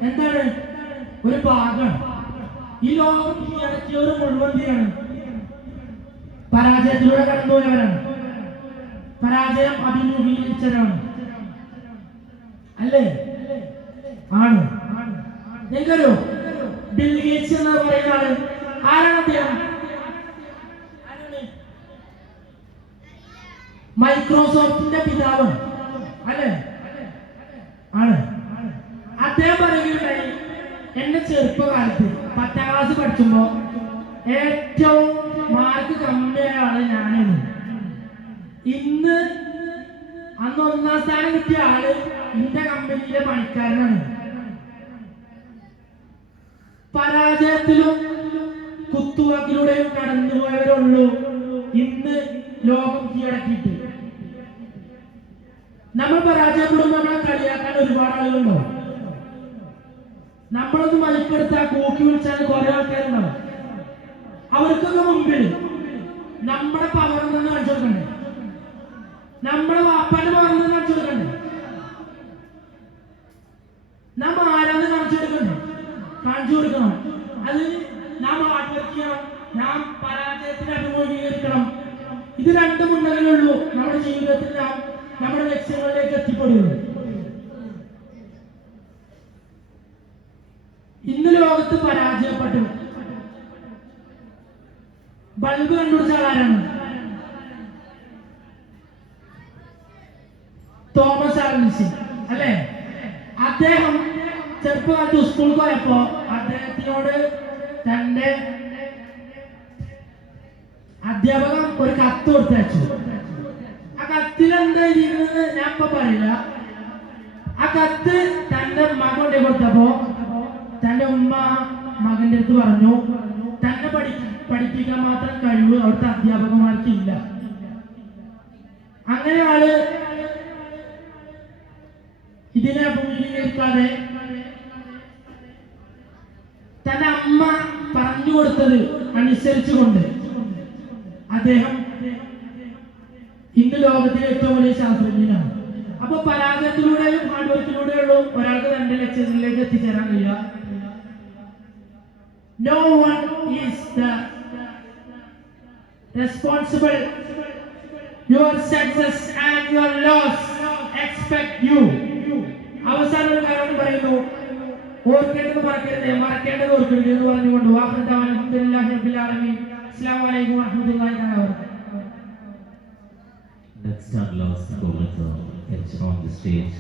എന്താണ്? ഒരു ഭാഗം. ഈ ലോകം കീഴടക്കിയവർ മുഴുവൻ ചെയ്യാണ് പരാജയത്തിലൂടെ കടന്നുപോയവരാണ്, പരാജയം അഭിമുഖീകരിച്ചവരാണ്. അല്ലേ? ആണ്. നിങ്ങൾക്കറിയോ ബിൽ ഗേറ്റ്സ് എന്ന് പറയുന്ന ആള് ആരാണ്? അദ്ദേഹം മൈക്രോസോഫ്റ്റിന്റെ പിതാവ് അല്ലേ? ആണ്. അദ്ദേഹം പറയുകയുണ്ടായി, എന്റെ ചെറുപ്പകാലത്ത് 10ാം ക്ലാസ് പഠിക്കുമ്പോ ഏറ്റവും മാർക്ക് കമ്മിയായ ആള് ഞാനാണ്. അന്ന് 1ാം സ്ഥാനം കിട്ടിയ ആള് എന്റെ കമ്പനിയിലെ പണിക്കാരനാണ്. പരാജയത്തിലും കുത്തുവാക്കിലൂടെയും കടന്നുപോയവരുള്ളൂ ഇന്ന് ലോകം കീഴടക്കിയിട്ട്. നമ്മൾ പരാജയപ്പെടുമ്പോൾ നമ്മളെ കളിയാക്കാൻ ഒരുപാട് ആളുകളുണ്ടാവും. നമ്മളൊന്ന് മലപ്പെടുത്താൻ കൂക്കി വിളിച്ചാൽ കുറെ ആൾക്കാരുണ്ടാവും. അവർക്കൊക്കെ മുമ്പിൽ നമ്മുടെ പവർ നിന്ന് കാണിച്ചു കൊടുക്കണ്ടേ? നമ്മുടെ വാപ്പാന്റെ പവർ നിന്ന് കാണിച്ചു കൊടുക്കണ്ടേ? നാം ആരാന്ന് കാണിച്ചു കൊടുക്കണം. അത് നാം ഹാർഡ് വർക്ക് ചെയ്യണം, നാം പരാജയത്തിന് അഭിമുഖീകരിക്കണം. ഇത് രണ്ട് മുന്നണികളുള്ളൂ നമ്മുടെ ജീവിതത്തിൽ നാം നമ്മുടെ ലക്ഷ്യങ്ങളിലേക്ക് എത്തിപ്പെടുകയുള്ളൂ. ഇന്ന് ലോകത്ത് പരാജയപ്പെട്ടു ബൾബ് കണ്ടുപിടിച്ച ആളാരാണ്? തോമസ് ആൽവ എഡിസൺ അല്ലേ? അദ്ദേഹം ചെറുപ്പകാലത്ത് സ്കൂളിൽ പോയപ്പോ അദ്ദേഹത്തിനോട് തന്റെ അധ്യാപകൻ ഒരു കത്ത് കൊടുത്തയച്ചു. ആ കത്തിൽ എന്താ എഴുതിയിരുന്നത് ഞാൻ ഇപ്പൊ പറയില്ല. ആ കത്ത് തന്റെ ഉമ്മ കൊണ്ടേ കൊടുത്തപ്പോ തന്റെ ഉമ്മ മകന്റെ അടുത്ത് പറഞ്ഞു, തന്നെ പഠിപ്പിക്കാൻ മാത്രം കഴിവ് അവിടുത്തെ അധ്യാപകന്മാർക്ക് ഇല്ല. അങ്ങനെ ആള് ഇതിനെ അഭിമുഖീകരിക്കാതെ തന്റെ അമ്മ പറഞ്ഞു കൊടുത്തത് അനുസരിച്ചുകൊണ്ട് അദ്ദേഹം ഇന്ന് ലോകത്തിലെ ഏറ്റവും വലിയ ശാസ്ത്രജ്ഞനാണ്. അപ്പൊ പരാജയത്തിലൂടെയും ഹാർഡ് വർക്കിലൂടെയുള്ളൂ ഒരാൾക്ക് തന്റെ ലക്ഷ്യത്തിലേക്ക് എത്തിച്ചേരാൻ കഴിയുക. No one is the responsible. Your success and your loss expect you. അവസാനം ഒരു കാര്യം പറയുന്നു, ഓർക്കേണ്ടത് മറക്കരുത്, മറക്കേണ്ടത് ഓർക്കരുത് എന്ന് പറഞ്ഞുകൊണ്ട് അസ്സലാമു അലൈക്കും വറഹ്മത്തുള്ളാഹി വബറകാതുഹു. Next and last commenter on the stage.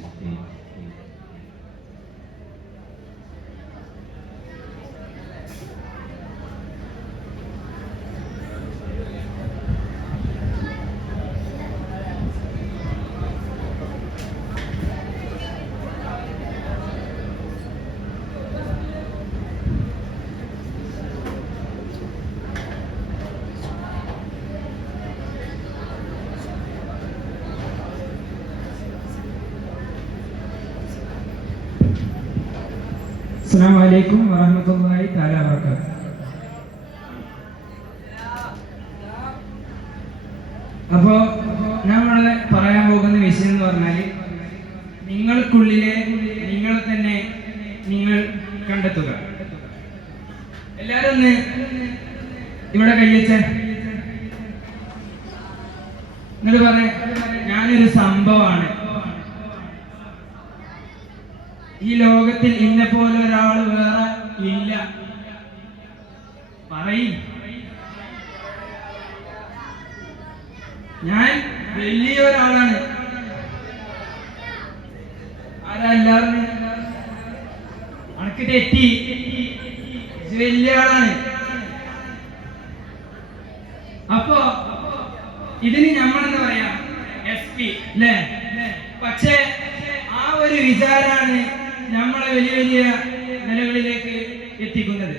അസ്സലാമു അലൈക്കും വറഹ്മത്തുള്ളാഹി തആല വബറകാതുഹു. അപ്പോ നമ്മൾ പറയാൻ പോകുന്ന വിഷയം എന്ന് പറഞ്ഞാൽ നിങ്ങൾക്കുള്ളിലെ നിങ്ങളെ തന്നെ നിങ്ങൾ കണ്ടെത്തുക. എല്ലാവരും ഒന്ന് ഇവിടെ കൈവച്ച എന്നിട്ട് പറയാം, ഞാനൊരു സംഭവമാണ്, ഈ ലോകത്തിൽ ഇന്നെ പോലെ ഒരാൾ വേറെ ഇല്ല. പറയും, ഞാൻ വലിയ ഒരാളാണ്. ആരാ എല്ലാവരും അനക്ക് തെറ്റി, വലിയ ആളാണ്. അപ്പോ ഇതിന് നമ്മളെന്താ പറയാ, SP അല്ലേ? പക്ഷേ ആ ഒരു വിചാരാണ് നമ്മളെ വലിയ വലിയ നിലകളിലേക്ക് എത്തിക്കുന്നത്.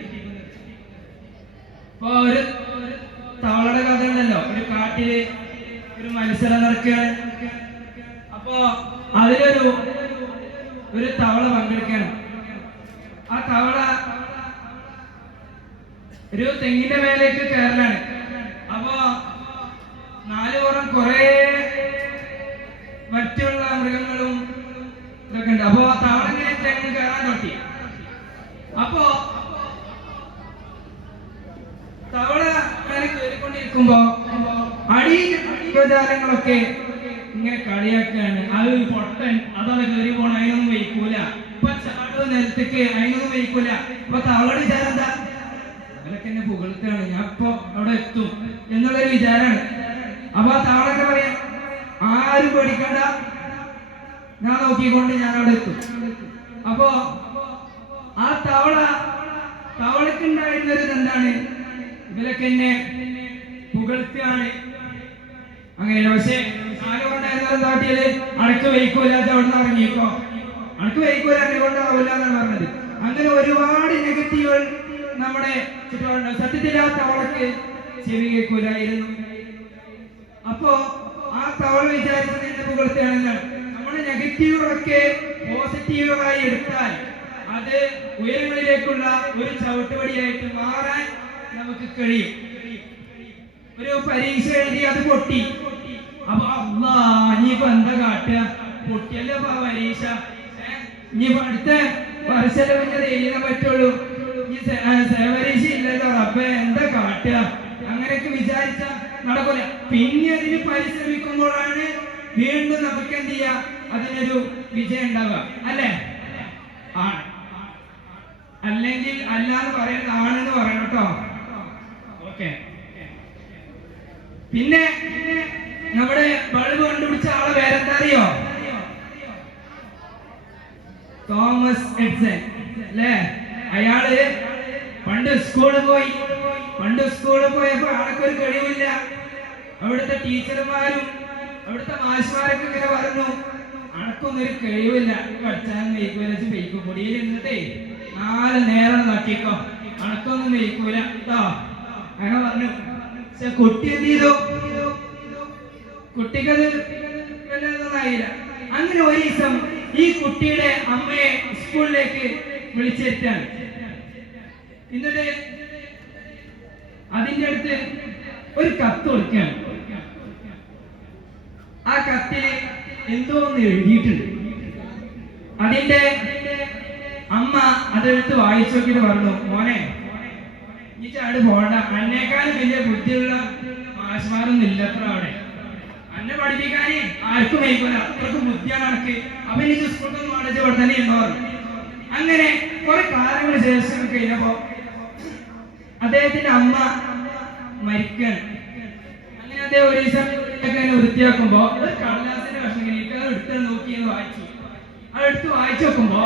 ഇപ്പൊ ഒരു തവളയുടെ കഥ ഉണ്ടല്ലോ, ഒരു കാട്ടില് ഒരു മത്സരം നടക്കുകയാണ്. അപ്പോ അതിലൊരു തവള പങ്കെടുക്കുകയാണ്. ആ തവള ഒരു തെങ്ങിന്റെ മേലേക്ക് കയറലാണ്. അപ്പോ നാലുപുറം കുറെ മറ്റുള്ള മൃഗങ്ങളും ഇതൊക്കെ ഉണ്ട്. അപ്പോ തവള ഇങ്ങനെ തെങ്ങ് കയറാൻ നോക്കി. അപ്പോ തവള അങ്ങനെ കയറിക്കൊണ്ടിരിക്കുമ്പോ അടിജാലങ്ങളൊക്കെ ഇങ്ങനെ കളിയാക്കുകയാണ്. അത് പൊട്ടൻ, അതാണ് കയറി പോണ, അതിനൊന്നും വയ്ക്കൂല. ഇപ്പൊ ചാടുക നിലത്തേക്ക്, അതിനൊന്നും വയ്ക്കൂല. അപ്പൊ തവളയുടെ വിചാരം എന്താ, അവരൊക്കെ എന്നെ പുകഴ്ത്തുകയാണ്, ഞാൻ ഇപ്പൊ അവിടെ എത്തും എന്നുള്ളൊരു വിചാരമാണ്. അപ്പൊ ആ തവളൊക്കെ പറയാം, ആരും പേടിക്കണ്ട, ഞാൻ നോക്കിക്കൊണ്ട് ഞാൻ അവിടെ എത്തും. അപ്പോ ആ തവളക്ക് ഉണ്ടായിരുന്നത് എന്താണ്, ഇവരൊക്കെ എന്നെ പുകഴ്ത്തുകയാണ് അങ്ങനെയല്ല. പക്ഷെ ആരുകൊണ്ടായിരുന്നാലും കാട്ടിയത് അണക്ക് വയ്ക്കൂലാത്ത അവിടെ നിന്ന് ഇറങ്ങിക്കോ, അണക്ക് വയ്ക്കൂല, എന്നെ കൊണ്ടാവില്ല എന്നാണ് പറഞ്ഞത്. അങ്ങനെ ഒരുപാട് നെഗറ്റീവുകൾ നമ്മുടെ ചുറ്റുപാടുണ്ടാവും. സത്യത്തിൽ ആ തവളക്ക് ചെവി കേൾക്കൂലായിരുന്നു. അപ്പോ ആ തവള വിചാരിച്ചത് എന്നെ പുകഴ്ത്തുകയാണെന്നാണ്. നമ്മുടെ നെഗറ്റീവുകളൊക്കെ പോസിറ്റീവുകളായി എടുത്താൽ അത് ഉയരങ്ങളിലേക്കുള്ള ഒരു ചവിട്ടുപടിയായിട്ട് മാറാൻ നമുക്ക് കഴിയും. ഒരു പരീക്ഷ എഴുതി അത് പൊട്ടി. അപ്പൊ അല്ലാ, ഇനിയിപ്പോ എന്താ കാട്ടുക, പൊട്ടിയല്ലേ അപ്പൊ ആ പരീക്ഷ, ഇനിയിപ്പോ അടുത്ത വർഷം പിന്നെ എഴുതാൻ പറ്റുള്ളൂ, ഇനി പരീക്ഷ ഇല്ലല്ലോ റബ്ബേ, എന്താ കാട്ടുക, അങ്ങനെയൊക്കെ വിചാരിച്ച നടക്കൂല. പിന്നെ അതിന് പരിശ്രമിക്കുമ്പോഴാണ് വീണ്ടും നമുക്ക് എന്ത് ചെയ്യാ, അതിനൊരു വിജയം ഉണ്ടാവുക, അല്ലേ? ആണ്. അല്ലെങ്കിൽ അല്ലാന്ന് പറയുന്നത് ആണെന്ന് പറയണം കേട്ടോ. ഓക്കെ. പിന്നെ നമ്മുടെ ബൾബ് കണ്ടുപിടിച്ച ആളെ പേരെന്താ അറിയോ? തോമസ് എഡിസൺ അല്ലേ? അയാള് പണ്ട് സ്കൂളിൽ പോയപ്പോ ആളൊക്കെ ഒരു കഴിവില്ല. അവിടുത്തെ ടീച്ചർമാരും അവിടുത്തെ മാഷ്മാരൊക്കെ ഇങ്ങനെ പറഞ്ഞു, അണക്കൊന്നും ഒരു കഴിവില്ല, പഠിച്ചാലും വെയ്ക്കൂല, വെയ്ക്കും പൊടിയിൽ ഇരുന്നിട്ടേ 4 നേരം നട്ടിക്കോ, അണക്കൊന്നും വെയ്ക്കൂല കേട്ടോ, അങ്ങനെ പറഞ്ഞു. പക്ഷെ കുട്ടി എന്ത് ചെയ്തു, കുട്ടിക്കത് വല്ലതൊന്നായില്ല. അങ്ങനെ ഒരു ദിവസം ഈ കുട്ടിയുടെ അമ്മയെ സ്കൂളിലേക്ക് വിളിച്ചെത്താണ്. എന്നിട്ട് അതിൻ്റെ അടുത്ത് ഒരു കത്ത് കൊടുക്കുകയാണ്. ആ കത്തില് എന്തോ ഒന്ന് എഴുതിയിട്ടുണ്ട്. അതിന്റെ അമ്മ അതെടുത്ത് വായിച്ചു നോക്കിയിട്ട് പറഞ്ഞു, മോനെ ഈ ചാട് പോണ്ട, അന്നേക്കാളും വലിയ ബുദ്ധിയുള്ള മാഷ്മാരൊന്നും ഇല്ലത്ര അവിടെ, അന്നെ പഠിപ്പിക്കാനേ ആർക്കും വയ്ക്കൂല, അത്രക്കും ബുദ്ധിയാണ് അനക്ക്, അപ്പൊ ഈ സ്കൂളിൽ മാടച്ച് ഇവിടെ തന്നെ ഉണ്ടോ. അങ്ങനെ കുറെ കാലങ്ങൾ ശേഷം കഴിഞ്ഞപ്പോ അദ്ദേഹത്തിന്റെ അമ്മ മരിക്കാൻ. അങ്ങനെ അദ്ദേഹം ഒരു ദിവസം വൃത്തിയാക്കുമ്പോ ഒരു കടലാസിന്റെ കഷ്ണം എടുത്ത് നോക്കിയെന്ന് വായിച്ചു. അതെടുത്ത് വായിച്ചു നോക്കുമ്പോ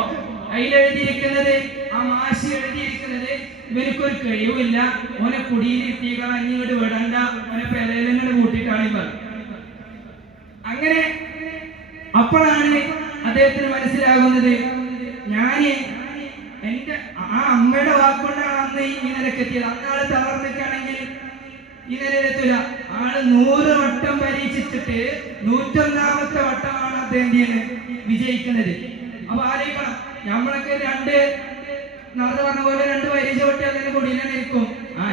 അതിലെഴുതിയിരിക്കുന്നത്, ആ മാഷി എഴുതിയിരിക്കുന്നത്, ഇവനക്കൊരു കഴിവില്ല, ഓനെ കുടിയിലിരുത്തിയേക്കാൾ അഞ്ഞിങ്ങോട്ട് വിടണ്ട, ഓനെ പെരയിലിങ്ങനെ കൂട്ടിയിട്ടാണ് ഇവർ. അങ്ങനെ അപ്പോഴാണ് അദ്ദേഹത്തിന് മനസ്സിലാകുന്നത്, ഞാന് എന്റെ ആ അമ്മയുടെ വാക്കുകൊണ്ടാണ് അന്ന് ഈ നിലക്കെത്തിയത്. അന്നാള് തളർന്നിട്ടാണെങ്കിൽ ഈ നിലയിലെത്തൂല. ആള് 100 വട്ടം പരീക്ഷിച്ചിട്ട് 101ാമത്തെ വട്ടമാണ് അദ്ദേഹം വിജയിക്കുന്നത്. അപ്പൊ ആലോചിക്കണം, നമ്മളൊക്കെ 2 നേരത്തെ പറഞ്ഞ പോലെ 2 വരി ചോട്ടി അതിന്റെ കൊടിയിലാണ് ഇരിക്കും.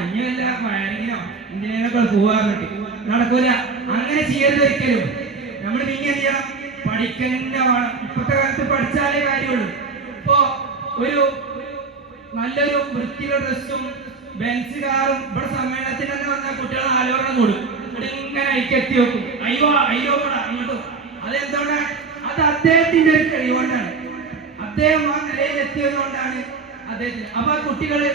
ഇനി വല്ല വയറിങ്ങിനോ എന്തിനൊക്കെ പോവാറിട്ട് നടക്കൂല. അങ്ങനെ ചെയ്യരുത് ഒരിക്കലും. നമ്മൾ പിന്നെ എന്ത് ചെയ്യണം? പഠിക്കന്നെ വേണം. ഇപ്പോഴത്തെ കാലത്ത് പഠിച്ചാലേ കാര്യമുള്ളൂ. ഇപ്പോ ഒരു നല്ലൊരു വൃത്തിയുള്ള ഡ്രസ്സും ബെൻസ് കാറും ഇവിടെ സമ്മേളനത്തിന് തന്നെ വന്നാൽ കുട്ടികളെ 4 വർഷം കൊടുക്കും. ഇവിടെ ഇങ്ങനെ അയക്കെത്തി വെക്കും. അയ്യോ അങ്ങോട്ടും. അതെന്തുകൊണ്ടാണ്? അത് അദ്ദേഹത്തിന്റെ ഒരു കഴിവുകൊണ്ടാണ്. അദ്ദേഹം ആ നിലയിൽ എത്തിയതുകൊണ്ടാണ് അദ്ദേഹത്തിന്. അപ്പൊ കുട്ടികള്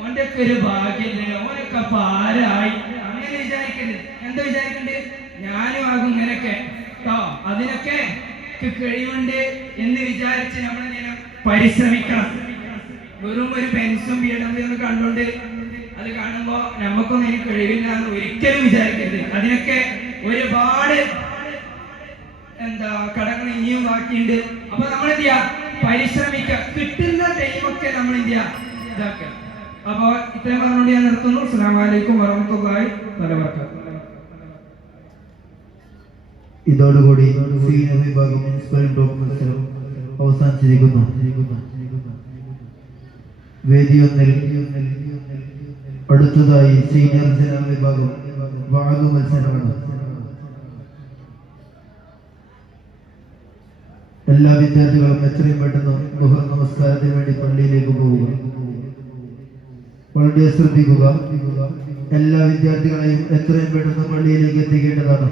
ഓന്റെ ഒക്കെ ഒരു ഭാഗ്യല്ലേ, ഓനൊക്കെ പാരായി അങ്ങനെ വിചാരിക്കരുത്. എന്താ വിചാരിക്കണ്ടേ? ഞാനും ആകും ഇങ്ങനൊക്കെ കേട്ടോ, അതിനൊക്കെ കഴിവുണ്ട് എന്ന് വിചാരിച്ച് നമ്മൾ പരിശ്രമിക്കണം. വെറും ഒരു പെൻസും ബിഎഡബ്ല്യൂ കണ്ടുകൊണ്ട് അത് കാണുമ്പോ നമുക്കൊന്നും എനിക്ക് കഴിവില്ല എന്ന് ഒരിക്കലും വിചാരിക്കരുത്. അതിനൊക്കെ ഒരുപാട് കടകൾ ഇനിയും ബാക്കിയുണ്ട്. അപ്പൊ നമ്മൾ എന്ത് ചെയ്യാ? പരിശ്രമിക്കുക. കിട്ടുന്ന ടൈമൊക്കെ നമ്മൾ എന്ത് ചെയ്യാ? ഇതാക്കുക. അപ്പൊ ഇത്രയും പറഞ്ഞുകൊണ്ട് ഞാൻ നിർത്തുന്നു. അസ്സലാമു അലൈക്കും വറഹ്മത്തുള്ളാഹി വബറകാതുഹു. ഇതോടുകൂടി സീനിയർ വിഭാഗം ഇൻസ്പയറിംഗ് ടോക്ക് മത്സരം അവസാനിച്ചിരിക്കുന്നു. വേദി 1-ൽ അടുത്തതായി സീനിയർ ജനറൽ വിഭാഗം വാദ മത്സരമാണ്. എല്ലാ വിദ്യാർത്ഥികളും എത്രയും പെട്ടെന്ന് ദുഹർ നമസ്കാരത്തിന് വേണ്ടി പള്ളിയിലേക്ക് പോവുക. വളരെ ശ്രദ്ധിക്കുക. എല്ലാ വിദ്യാർത്ഥികളെയും എത്രയും പെട്ടെന്ന് പള്ളിയിലേക്ക് എത്തിക്കേണ്ടതാണ്.